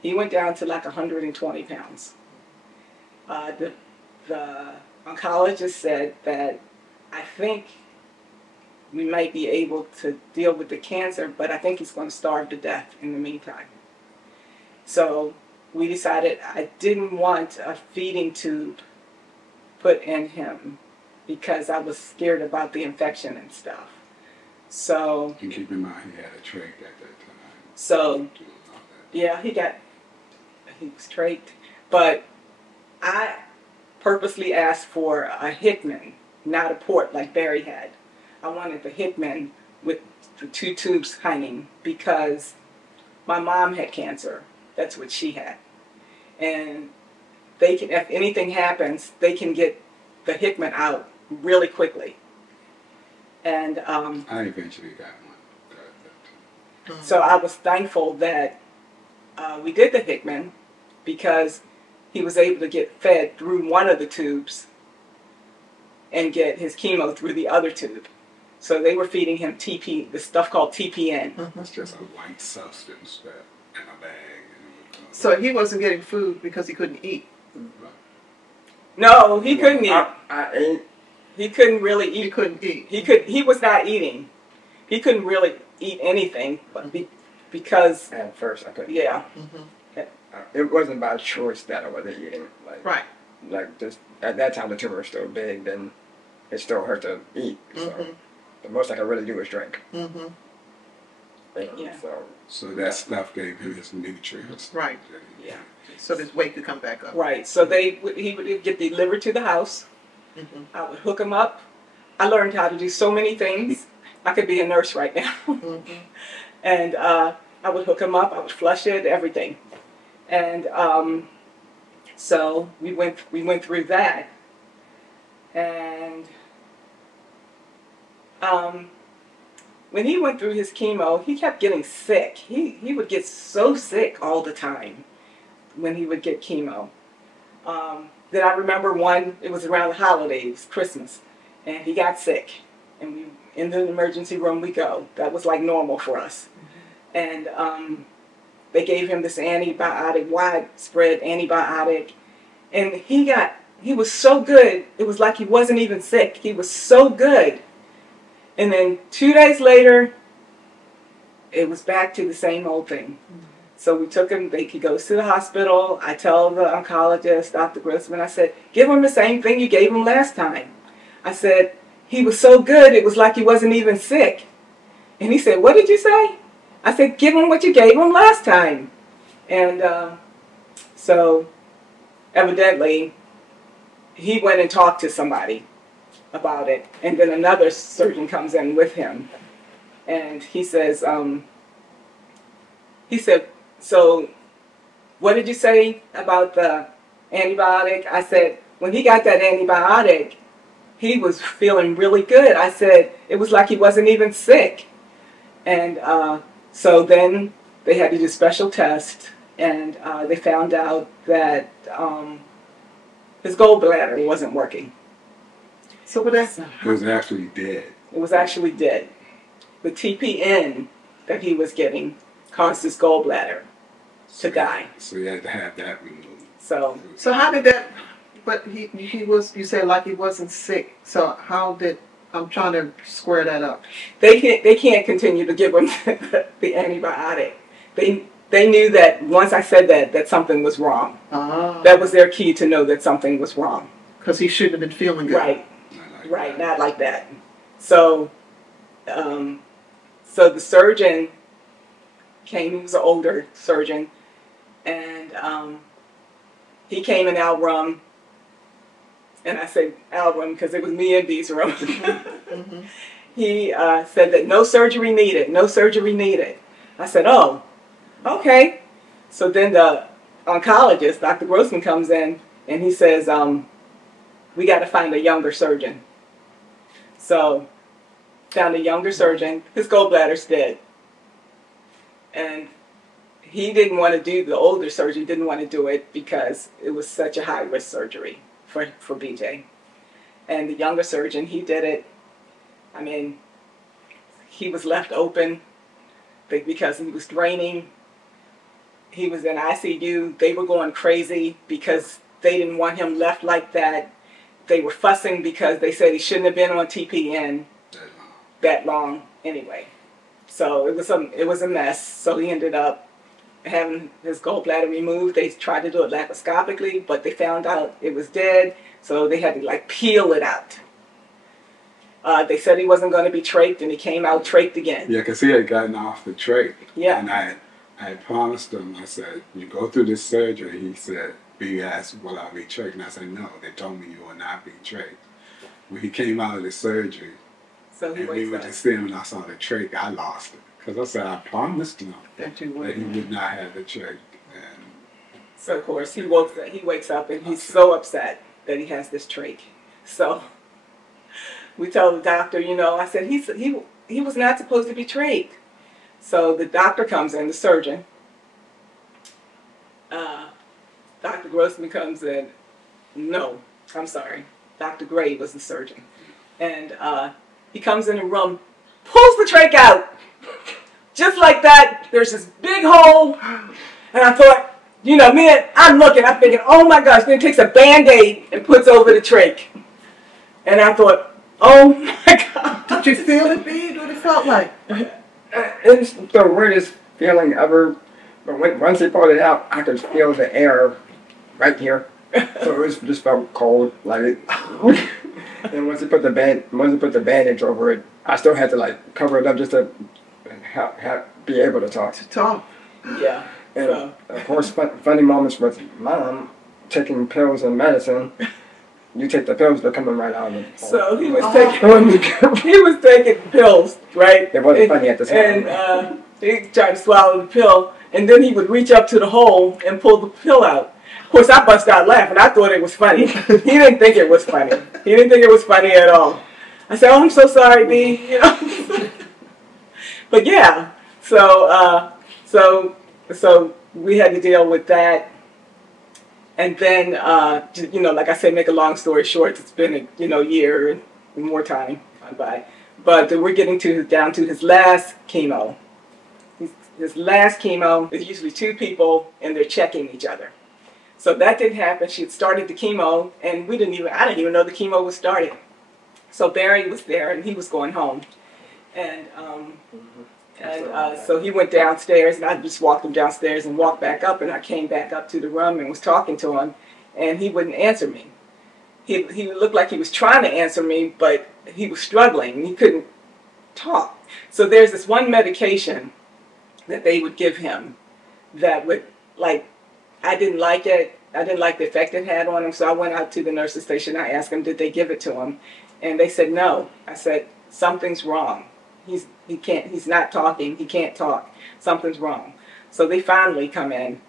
He went down to like 120 pounds. The oncologist said that I think we might be able to deal with the cancer, but I think he's going to starve to death in the meantime. So we decided I didn't want a feeding tube put in him because I was scared about the infection and stuff. So, And keep in mind he had a trach at that time. So, yeah, he was trached. But I purposely asked for a Hickman, not a port like Barry had. I wanted the Hickman with the 2 tubes hanging because my mom had cancer. That's what she had. And they can, if anything happens, they can get the Hickman out really quickly. And I eventually got one. So I was thankful that we did the Hickman because he was able to get fed through one of the tubes and get his chemo through the other tube. So they were feeding him the stuff called TPN. It's just a white substance that in a bag. So he wasn't getting food because he couldn't eat. No, he couldn't eat. I ate. He couldn't really eat. He couldn't eat. He was not eating. He couldn't really eat anything, but because At first, I couldn't. yeah. It wasn't by choice that I wasn't eating. Right. Like just at that time, the tumor was still big. Then it still hurt to eat. So the most I could really do was drink. Yeah. So that stuff gave him his nutrients. Right. Yeah. So his weight could come back up. Right. So he would get delivered to the house. I would hook him up. I learned how to do so many things. I could be a nurse right now. And I would hook him up. I would flush it, everything. And so we went through that. And when he went through his chemo, he kept getting sick. He would get so sick all the time when he would get chemo. Then I remember it was around the holidays, Christmas, and he got sick. And in the emergency room we go. That was like normal for us. And they gave him this antibiotic, widespread antibiotic. And he was so good, it was like he wasn't even sick. He was so good. And then 2 days later, it was back to the same old thing. So we took him, he goes to the hospital. I tell the oncologist, Dr. Grossman, I said, give him the same thing you gave him last time. I said, he was so good, it was like he wasn't even sick. And he said, what did you say? I said, give him what you gave him last time. And so evidently, he went and talked to somebody about it. And then another surgeon comes in with him. And he says, so what did you say about the antibiotic? I said, when he got that antibiotic, he was feeling really good. I said, it was like he wasn't even sick. And so then they had to do special tests, and they found out that his gallbladder wasn't working. So what that? He was actually dead. It was actually dead. The TPN that he was getting caused his gallbladder to die. So he had to have that removed. So how did that? But he was. You said like he wasn't sick. So how did? I'm trying to square that up. they can't continue to give him the antibiotic. They knew that once I said that something was wrong. Ah. That was their key to know that something was wrong. Because he shouldn't have been feeling good. Right. Right. Not like that. So, so the surgeon came. He was an older surgeon, and he came in our room. And I said our room because it was me and Bee's room. Mm-hmm. He said that no surgery needed. No surgery needed. I said, oh, okay. So then the oncologist, Dr. Grossman, comes in and he says, we got to find a younger surgeon. So found a younger surgeon. His gallbladder's dead. And he didn't want to do the older surgery, didn't want to do it because it was such a high-risk surgery for BJ. And the younger surgeon, he did it. I mean, he was left open because he was draining. He was in ICU. They were going crazy because they didn't want him left like that. They were fussing because they said he shouldn't have been on TPN that long anyway. So it was a mess. So he ended up having his gallbladder removed. They tried to do it laparoscopically, but they found out it was dead. So they had to like peel it out. They said he wasn't going to be trached, and he came out trached again. Yeah, because he had gotten off the trach. Yeah. And I had promised him, I said, you go through this surgery. He said, he asked, will I be trached? And I said, no, they told me you will not be trached. When he came out of the surgery, So he and we went to see him and I saw the trach, I lost it. Because I said, I promised him That you that he would. would not have the trach. And So of course he wakes up and he's so upset that he has this trach. So we told the doctor, you know, I said he was not supposed to be trached. So the doctor comes in, the surgeon. Dr. Grossman comes in. No, I'm sorry. Dr. Gray was the surgeon. And he comes in the room, pulls the trach out. Just like that, there's this big hole. And I thought, you know, I'm thinking, oh my gosh. Then he takes a Band-Aid and puts over the trach. And I thought, oh my God. Did you feel it, B? What it felt like? It's the weirdest feeling ever. But once he pulled it out, I could feel the air right here. So it just felt cold, like. And once he put the bandage over it, I still had to like cover it up just to be able to talk. Yeah. And So. of course, funny moments with Mom taking pills and medicine. You take the pills, they're coming right out of it. So he was taking pills, right? It wasn't funny at the time. And he tried to swallow the pill, and then he would reach up to the hole and pull the pill out. Of course, I bust out laughing. I thought it was funny. He didn't think it was funny. He didn't think it was funny at all. I said, "Oh, I'm so sorry, B." You know. But yeah, so we had to deal with that. And then, you know, like I said, make a long story short, it's been a year and more time gone by. But we're getting down to his last chemo. His last chemo is usually two people, and they're checking each other. So that didn't happen. She had started the chemo, and I didn't even know the chemo was starting. So Barry was there, and he was going home. And so he went downstairs, and I just walked him downstairs and walked back up, and I came back up to the room and was talking to him, and he wouldn't answer me. He looked like he was trying to answer me, but he was struggling, and he couldn't talk. So there's this one medication that they would give him that would, like, I didn't like it. I didn't like the effect it had on him, so I went out to the nurse's station. I asked them, did they give it to him? And they said no. I said, something's wrong. He's not talking. He can't talk. Something's wrong. So they finally come in,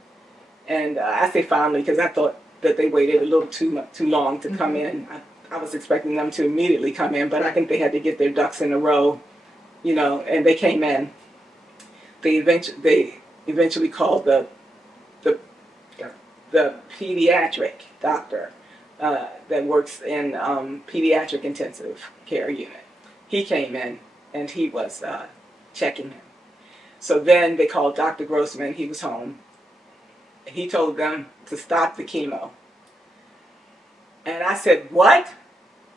and I say finally because I thought that they waited a little too long to come in. I was expecting them to immediately come in, but I think they had to get their ducks in a row, you know. And they came in. They eventually called the pediatric doctor that works in pediatric intensive care unit. He came in. And he was checking him. So then they called Dr. Grossman. He was home. he told them to stop the chemo. And I said, what?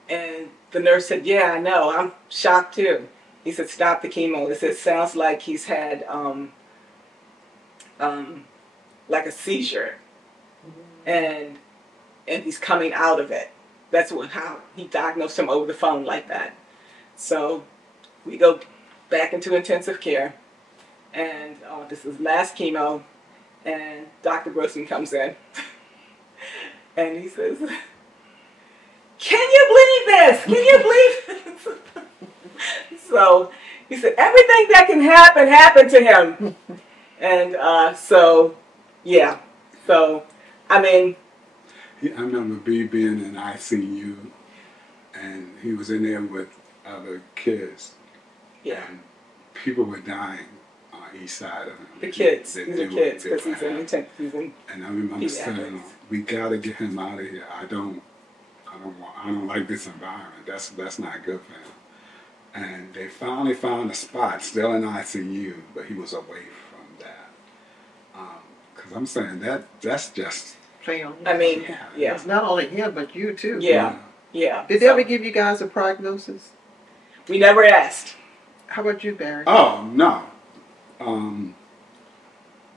And the nurse said, yeah, I know. I'm shocked too. He said, stop the chemo. He said, sounds like he's had like a seizure. And he's coming out of it. That's how he diagnosed him over the phone like that. So we go back into intensive care. And this is last chemo. And Dr. Grossman comes in. And he says, can you believe this? Can you believe this? So he said, everything that can happen, happened to him. And so, yeah. So, I mean. I remember B being in ICU, and he was in there with other kids. Yeah. And people were dying on each side of him. The kids. These are kids, because he's in intensive. And I remember saying, we gotta get him out of here. I don't like this environment. That's not good for him. And they finally found a spot, still in ICU, but he was away from that. Because I'm saying that's just. I mean, yeah. It's not only him, but you too. Yeah, yeah. Did they ever give you guys a prognosis? We never asked. How about you, Barry? Oh, no.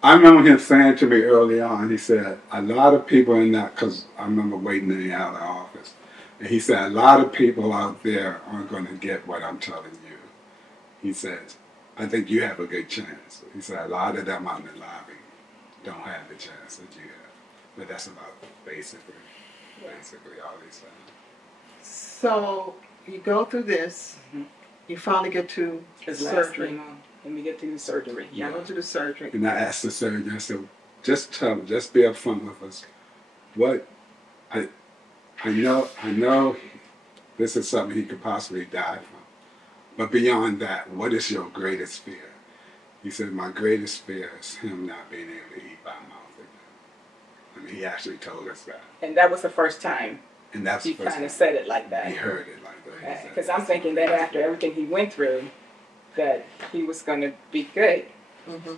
I remember him saying to me early on, he said, a lot of people in that, because I remember waiting in the outer office, and he said, a lot of people out there aren't going to get what I'm telling you. He says, I think you have a good chance. He said, a lot of them out in the lobby don't have the chance that you have. But that's about basically all these things. So you go through this, you finally get to surgery. And we get to the surgery. Yeah, go to the surgery. And I asked the surgeon, I said, just be upfront with us. What I know this is something he could possibly die from. But beyond that, what is your greatest fear? He said, my greatest fear is him not being able to eat by mouth. I mean, he actually told us that. And that was the first time and that's he kind of said it like that. He heard it like that. Because I'm thinking that after everything he went through, that he was going to be good. Mm-hmm.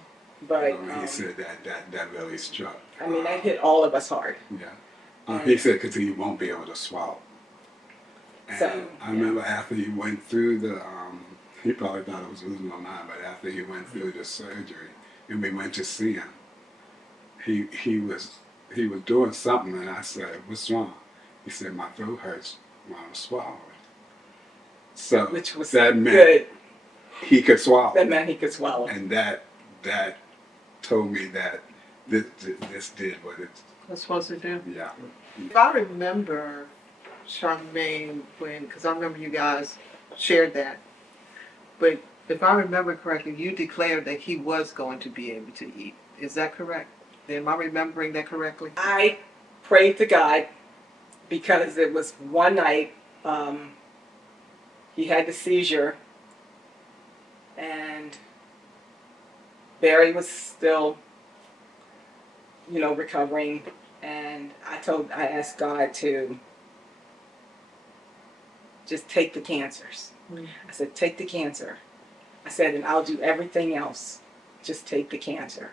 But he said that really struck. I mean, that hit all of us hard. Yeah. He said because he won't be able to swallow. And so, I remember after he went through the, he probably thought I was losing my mind, but after he went through the surgery and we went to see him, he was doing something, and I said, what's wrong? He said, my throat hurts when I'm swallowing. So which was that meant good. He could swallow. That meant he could swallow. And that told me that this did what it's supposed to do. Yeah. If I remember, Charmaine, because I remember you guys shared that, but if I remember correctly, you declared that he was going to be able to eat. Is that correct? Am I remembering that correctly? I prayed to God because it was one night he had the seizure and Barry was still, recovering, and I asked God to just take the cancers. Mm-hmm. I said, take the cancer. I said, and I'll do everything else. Just take the cancer.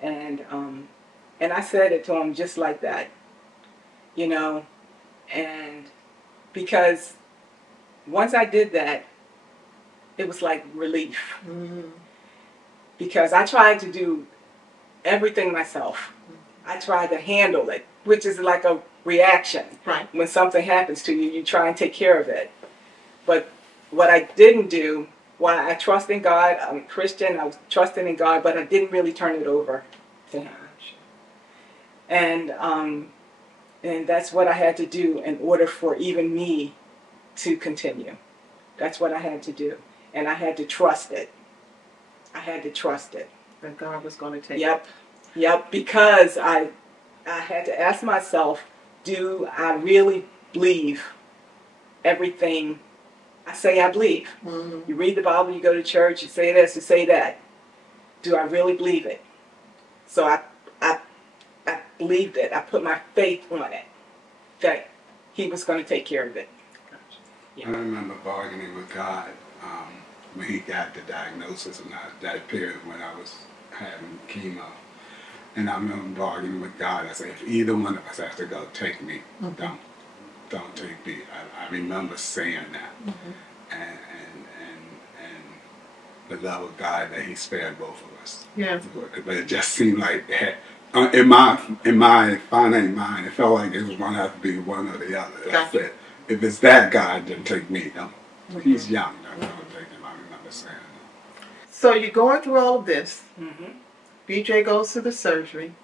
And I said it to him just like that, and because once I did that, it was like relief. Mm-hmm. Because I tried to do everything myself. Mm-hmm. I tried to handle it, which is like a reaction. Right. When something happens to you, you try and take care of it. But what I didn't do, while I trust in God, I'm a Christian, I was trusting in God, but I didn't really turn it over to Him. And that's what I had to do in order for even me to continue. That's what I had to do. And I had to trust it. I had to trust it. That God was going to take it. Yep, because I had to ask myself, do I really believe everything I say I believe? Mm-hmm. You read the Bible, you go to church, you say this, you say that. Do I really believe it? So I believed it. I put my faith on it, that He was going to take care of it. Yeah. I remember bargaining with God when He got the diagnosis, and that period when I was having chemo. And I remember bargaining with God. I said, if either one of us has to go, take me. Don't take me. I remember saying that. And the love of God that He spared both of us. Yeah. But it just seemed like in my finite mind, it felt like it was going to have to be one or the other. I said, if it's that God, then take me. He's young. I'm going to take him. I remember saying that. So you're going through all of this. BJ goes to the surgery.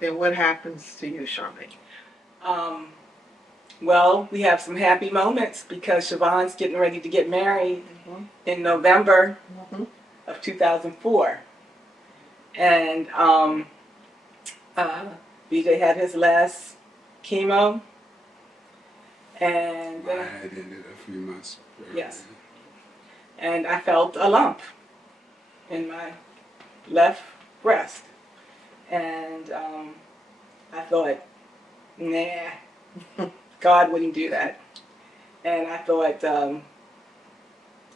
Then what happens to you, Charmaine? Well, we have some happy moments because Siobhan's getting ready to get married in November of 2004. And BJ had his last chemo. And I had ended a few months earlier. Yes. And I felt a lump in my left breast. And I thought, nah, God wouldn't do that. And I thought,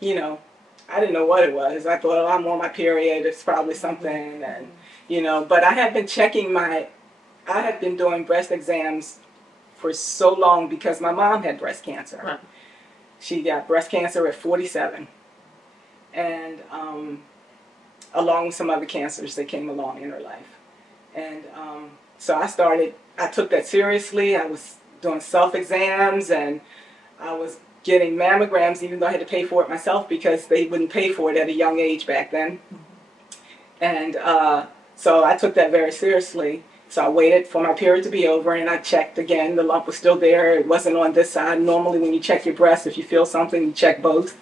you know, I didn't know what it was. I thought, oh, I'm on my period. It's probably something. And, you know, but I had been I had been doing breast exams for so long because my mom had breast cancer. Right. She got breast cancer at 47. And along with some other cancers that came along in her life. And so I took that seriously. I was doing self-exams and I was getting mammograms even though I had to pay for it myself because they wouldn't pay for it at a young age back then. And so I took that very seriously. So I waited for my period to be over and I checked again. The lump was still there. It wasn't on this side. Normally when you check your breast, if you feel something, you check both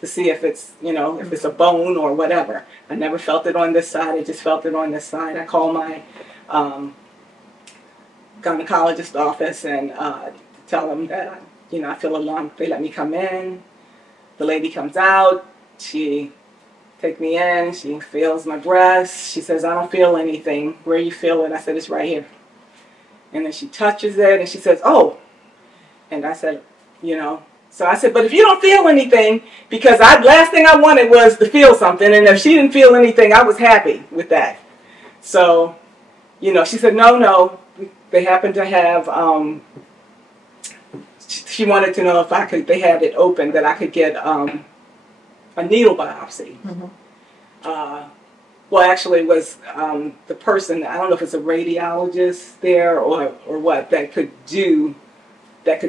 to see if it's, you know, if it's a bone or whatever. I never felt it on this side. I just felt it on this side. I called my gynecologist office and tell them that, you know, I feel a lump. They let me come in. The lady comes out. She takes me in. She feels my breast. She says, I don't feel anything. Where you feel it? I said, it's right here. And then she touches it and she says, oh. And I said, you know, so I said, but if you don't feel anything, because last thing I wanted was to feel something, and if she didn't feel anything, I was happy with that. So, you know, she said, no, they happen to have, she wanted to know if they had it open, that I could get a needle biopsy. Well, actually it was the person, I don't know if it's a radiologist there or what, that could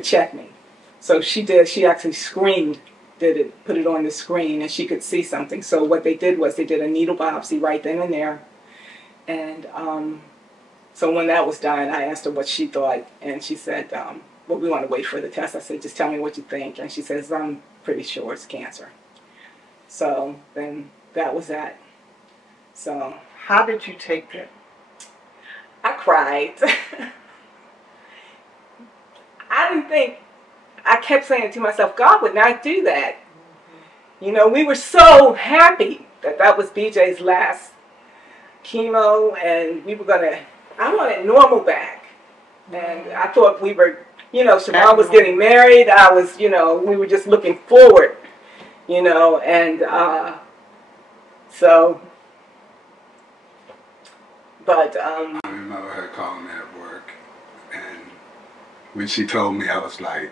check me. So she actually screened, put it on the screen and she could see something. So what they did was they did a needle biopsy right then and there. And so when that was done, I asked her what she thought and she said, well, we want to wait for the test. I said, just tell me what you think. And she says, I'm pretty sure it's cancer. So then that was that. So how did you take that? I cried. I didn't think, I kept saying to myself, God would not do that. You know, we were so happy that that was BJ's last chemo and we were I wanted normal back. And I thought we were, you know, Siobhan was getting married. I was, you know, we were just looking forward, you know, and so, but. I remember her calling me at work and when she told me, I was like,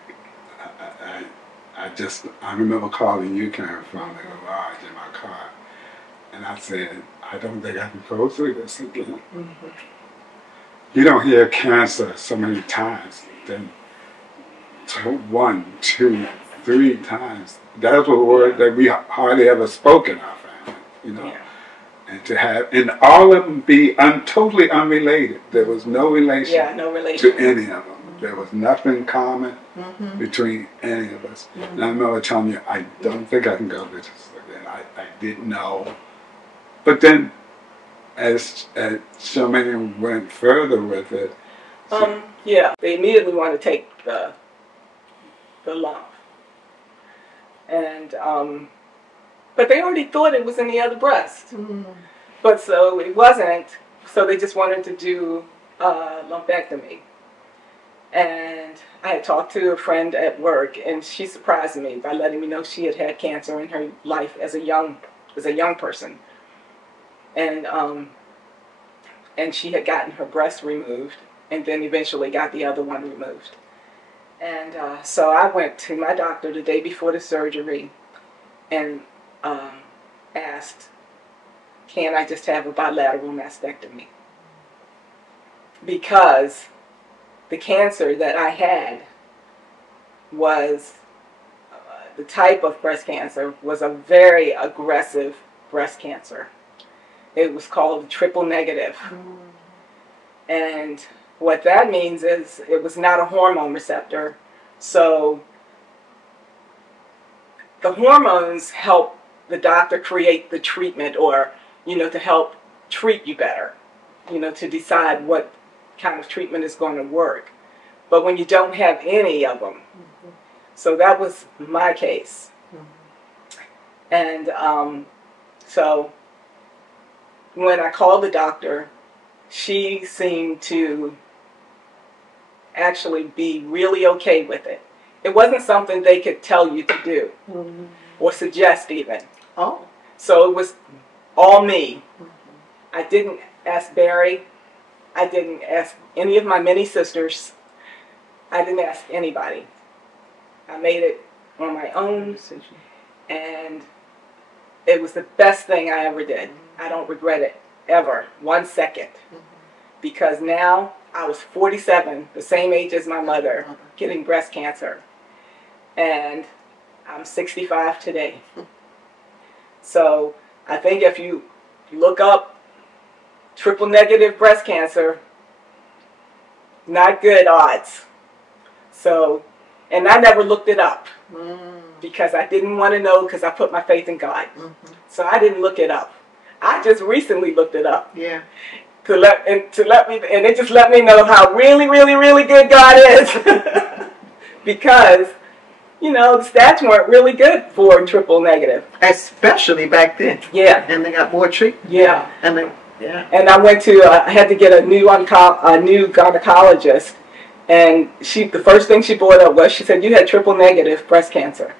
I remember calling you, Karen, from the garage in my car, and I said, I don't think I can go through this again. You don't hear cancer so many times, then 1, 2, 3 times. That's a word that we hardly ever spoke in our family, you know. Yeah. And to have, and all of them be totally unrelated. There was no relation, to any of them. There was nothing common between any of us. And I remember telling you, I don't think I can go through this again. I didn't know. But then, as Charmaine went further with it. Yeah, they immediately wanted to take the lump. And, but they already thought it was in the other breast. But so it wasn't, so they just wanted to do lumpectomy. And I had talked to a friend at work, and she surprised me by letting me know she had had cancer in her life as a young person. And and she had gotten her breast removed, and then eventually got the other one removed. And so I went to my doctor the day before the surgery and asked, can I just have a bilateral mastectomy? Because the cancer that I had was, the type of breast cancer was a very aggressive breast cancer. It was called triple negative. And what that means is it was not a hormone receptor. So the hormones help the doctor create the treatment, or, to help treat you better, to decide what kind of treatment is going to work. But when you don't have any of them, so that was my case. And so when I called the doctor, she seemed to actually be really okay with it. It wasn't something they could tell you to do or suggest even. Oh. So it was all me. I didn't ask Barry. I didn't ask any of my many sisters. I didn't ask anybody. I made it on my own, and it was the best thing I ever did. I don't regret it ever, 1 second, because now I was 47, the same age as my mother, getting breast cancer, and I'm 65 today. So I think if you look up triple negative breast cancer, not good odds. So, and I never looked it up because I didn't want to know, because I put my faith in God. So I didn't look it up. I just recently looked it up. Yeah. And it just let me know how really, really, really good God is. Because, the stats weren't really good for triple negative. Especially back then. Yeah. And they got more treatment. Yeah. And I went to, I had to get a new gynecologist. And the first thing she brought up was, she said, you had triple negative breast cancer.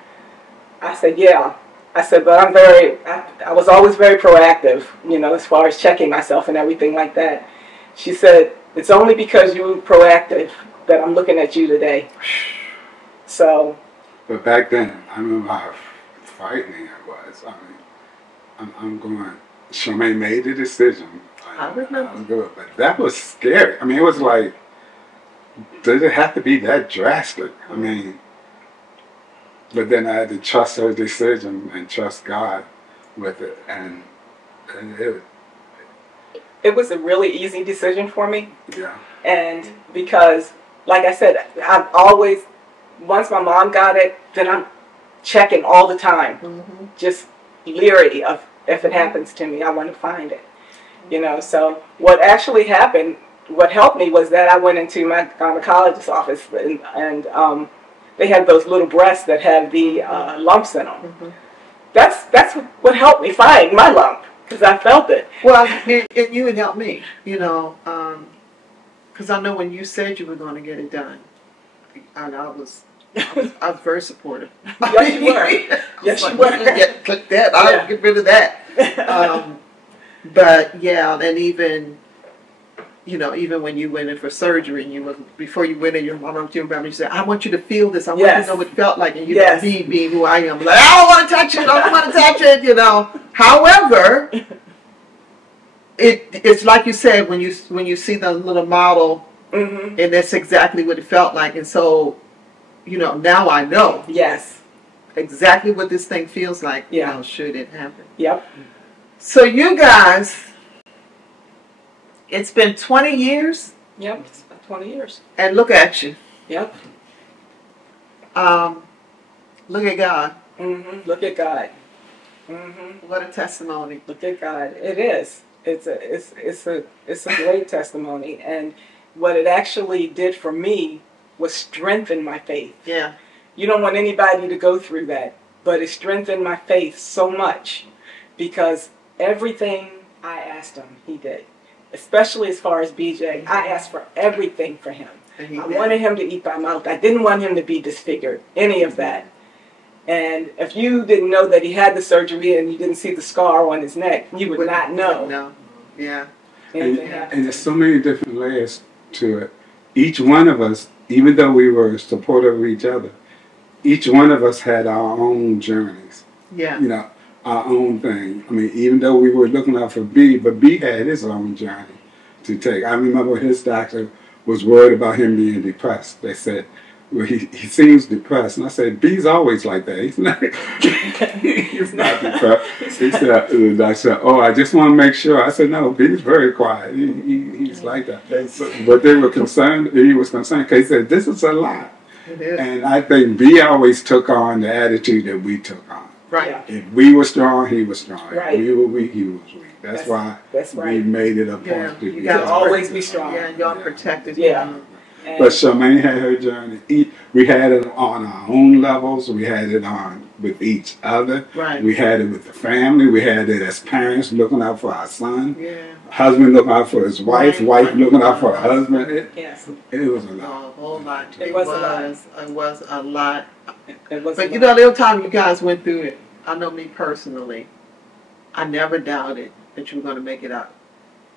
I said, yeah. I said, but I was always very proactive, as far as checking myself and everything like that. She said, it's only because you were proactive that I'm looking at you today. So. But back then, I remember how frightening it was. I mean, I'm going, Charmaine made the decision. I remember. But that was scary. I mean, it was like, did it have to be that drastic? I mean, but then I had to trust her decision and trust God with it. And it was a really easy decision for me. Yeah. And because, like I said, I've always, once my mom got it, then I'm checking all the time. Just leery of, if it happens to me, I want to find it. So what actually happened, what helped me was that I went into my gynecologist's office, and they have those little breasts that have the lumps in them. That's what helped me find my lump, because I felt it. Well, and you would help me, because I know when you said you were going to get it done, and I was very supportive. Yes, you were. Yes, you were. Click that. I'll get rid of that. But yeah, and even when you went in for surgery, and before you went in, your mom, you said, I want you to feel this. I want you to know what it felt like. And me being who I am, like, I don't want to touch it. I don't want to touch it, However, it's like you said, when you see the little model, and that's exactly what it felt like. And so, now I know. Yes. Exactly what this thing feels like, Yeah. Should it happen. Yep. So you guys, it's been 20 years. Yep, it's been 20 years. And look at you. Yep. Look at God. Look at God. What a testimony. Look at God. It is. It's a great testimony. And what it actually did for me was strengthen my faith. Yeah. You don't want anybody to go through that, but it strengthened my faith so much, because everything I asked him, he did. Especially as far as BJ, I asked for everything for him. I wanted him to eat by mouth. I didn't want him to be disfigured, any of that. And if you didn't know that he had the surgery and you didn't see the scar on his neck, you would not know. No. Yeah. And there's so many different layers to it. Each one of us, even though we were supportive of each other, each one of us had our own journeys. Yeah. You know, our own thing. I mean, even though we were looking out for B, but B had his own journey to take. I remember his doctor was worried about him being depressed. They said, well, he seems depressed. And I said, B's always like that. He's not, he's not depressed. He said, the doctor said, oh, I just want to make sure. I said, no, B's very quiet. He's like that. But they were concerned, he was concerned because he said, this is a lot. It is. And I think B always took on the attitude that we took on. Right. If we were strong, he was strong. Right. If we were weak, he was weak. That's why we made it a point Yeah. to You be gotta always be strong. Yeah, and y'all protected Yeah. him. But Charmaine had her journey. We had it on our own levels. We had it on with each other. Right. We had it with the family. We had it as parents looking out for our son. Yeah. Husband looking out for his wife. Right. Wife looking out for her husband. Yes. It was a lot. A whole lot. It was a lot. It was a lot. It was But you know, the time you guys went through it, I know me personally, I never doubted that you were going to make it out.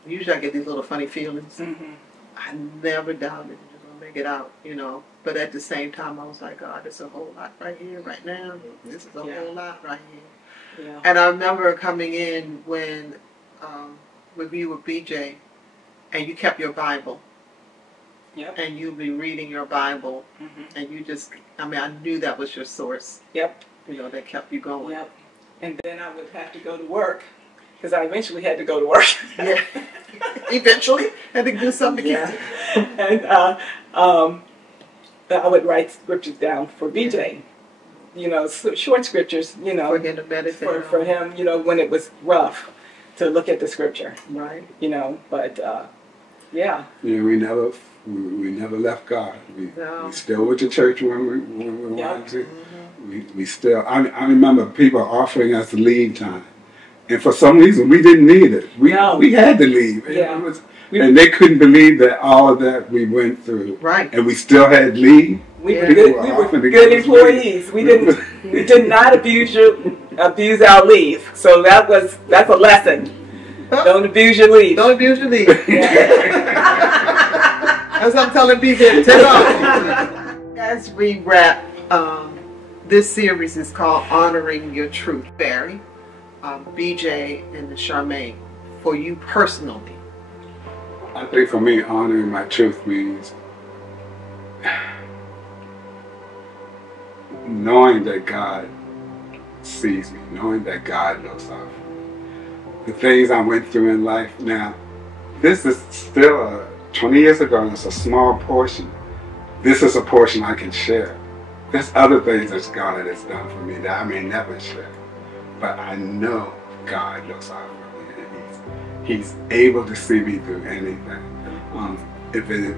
Usually I get these little funny feelings. Mm-hmm. I never doubted you were going to make it out, you know. But at the same time, I was like, God, there's a whole lot right here, right now. This is a whole lot right here. Yeah. And I remember coming in when you with BJ, and you kept your Bible. Yep. And you'd be reading your Bible, and you just, I mean, I knew that was your source. Yep. You know, that kept you going. Yep. And then I would have to go to work, because I eventually had to go to work. Yeah. Eventually, had to do something to Yeah. keep And I would write scriptures down for BJ. You know, short scriptures, you know, for him to meditate for him, you know, when it was rough, to look at the scripture, Right. you know, but yeah. Yeah, we never left God. We still went to church when we Yeah. wanted to. We still. I remember people offering us leave time, and for some reason we didn't need it. We had to leave. Yeah. And they couldn't believe that all of that we went through. Right. And we still had leave. We Yeah. were good employees. We did not abuse our leave. So that's a lesson. Don't abuse your leave. Don't abuse your leave. That's what I'm telling BJ. Take off. As we wrap, this series is called Honoring Your Truth. Barry, BJ, and Charmaine, for you personally. I think for me, honoring my truth means knowing that God sees me, knowing that God looks out for me. The things I went through in life now, this is still 20 years ago, and it's a small portion. This is a portion I can share. There's other things that God has done for me that I may never share. But I know God looks out for me, and He's able to see me through anything. If it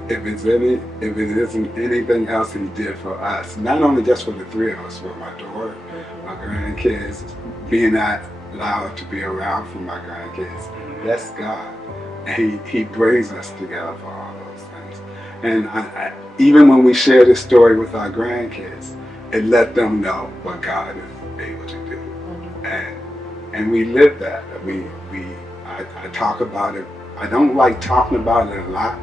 isn't anything else He did for us, not only just for the three of us, but my daughter, my grandkids, being that allowed to be around for my grandkids, that's God. And He brings us together for all those things. And even when we share this story with our grandkids, it let them know what God is able to do. And we live that. I talk about it. I don't like talking about it a lot,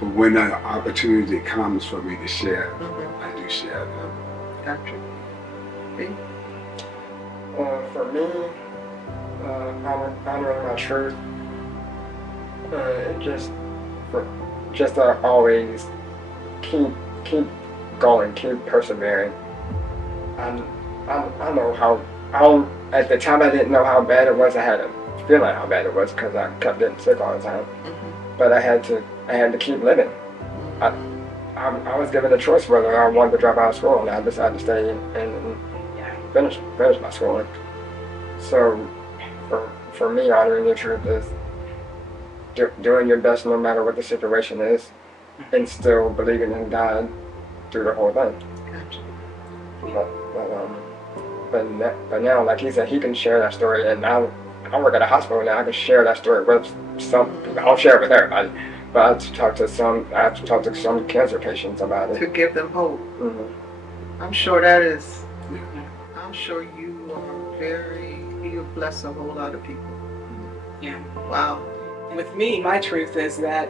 but when an opportunity comes for me to share, I do share them. Gotcha. B? For me, honoring my truth, just always keep going, keep persevering. I know how. At the time, I didn't know how bad it was. I had a feeling how bad it was because I kept getting sick all the time. But I had to keep living. I was given a choice whether I wanted to drop out of school, and I decided to stay and finish my schooling. So, for me, honoring the truth is doing your best no matter what the situation is, and still believing in God through the whole thing. But now, like he said, he can share that story, and I work at a hospital now. I can share that story with some people. I don't share it with everybody, but I have to talk to some cancer patients about it To give them hope. I'm sure that is. I'm sure you are you bless a whole lot of people. Yeah. Wow. With me, my truth is that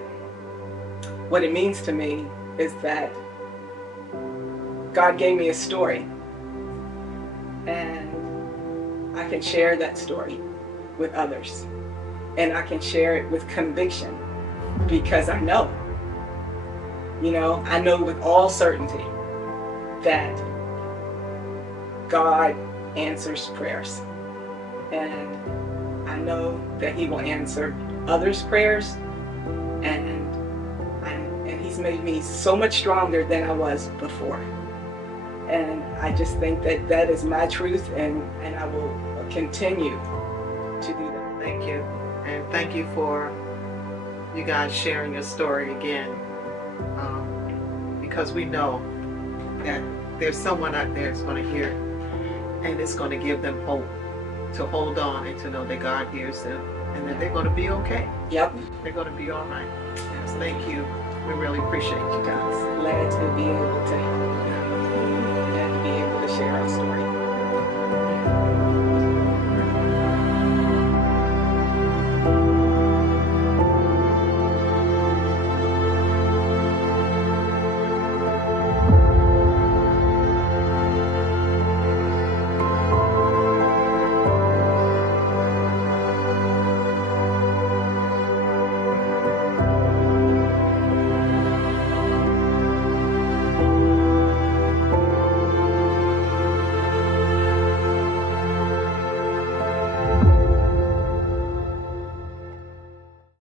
what it means to me is that God gave me a story, and I can share that story with others, and I can share it with conviction, because I know, I know with all certainty that God answers prayers, and I know that He will answer others' prayers, and He's made me so much stronger than I was before. And I just think that that is my truth, and I will continue to do that. Thank you. And thank you for you guys sharing your story again. Because we know that there's someone out there that's going to hear, and it's going to give them hope to hold on and to know that God hears them, and that they're going to be okay. Yep. They're going to be all right. Yes, thank you. We really appreciate you guys. Glad to be able to help and be able to share our story.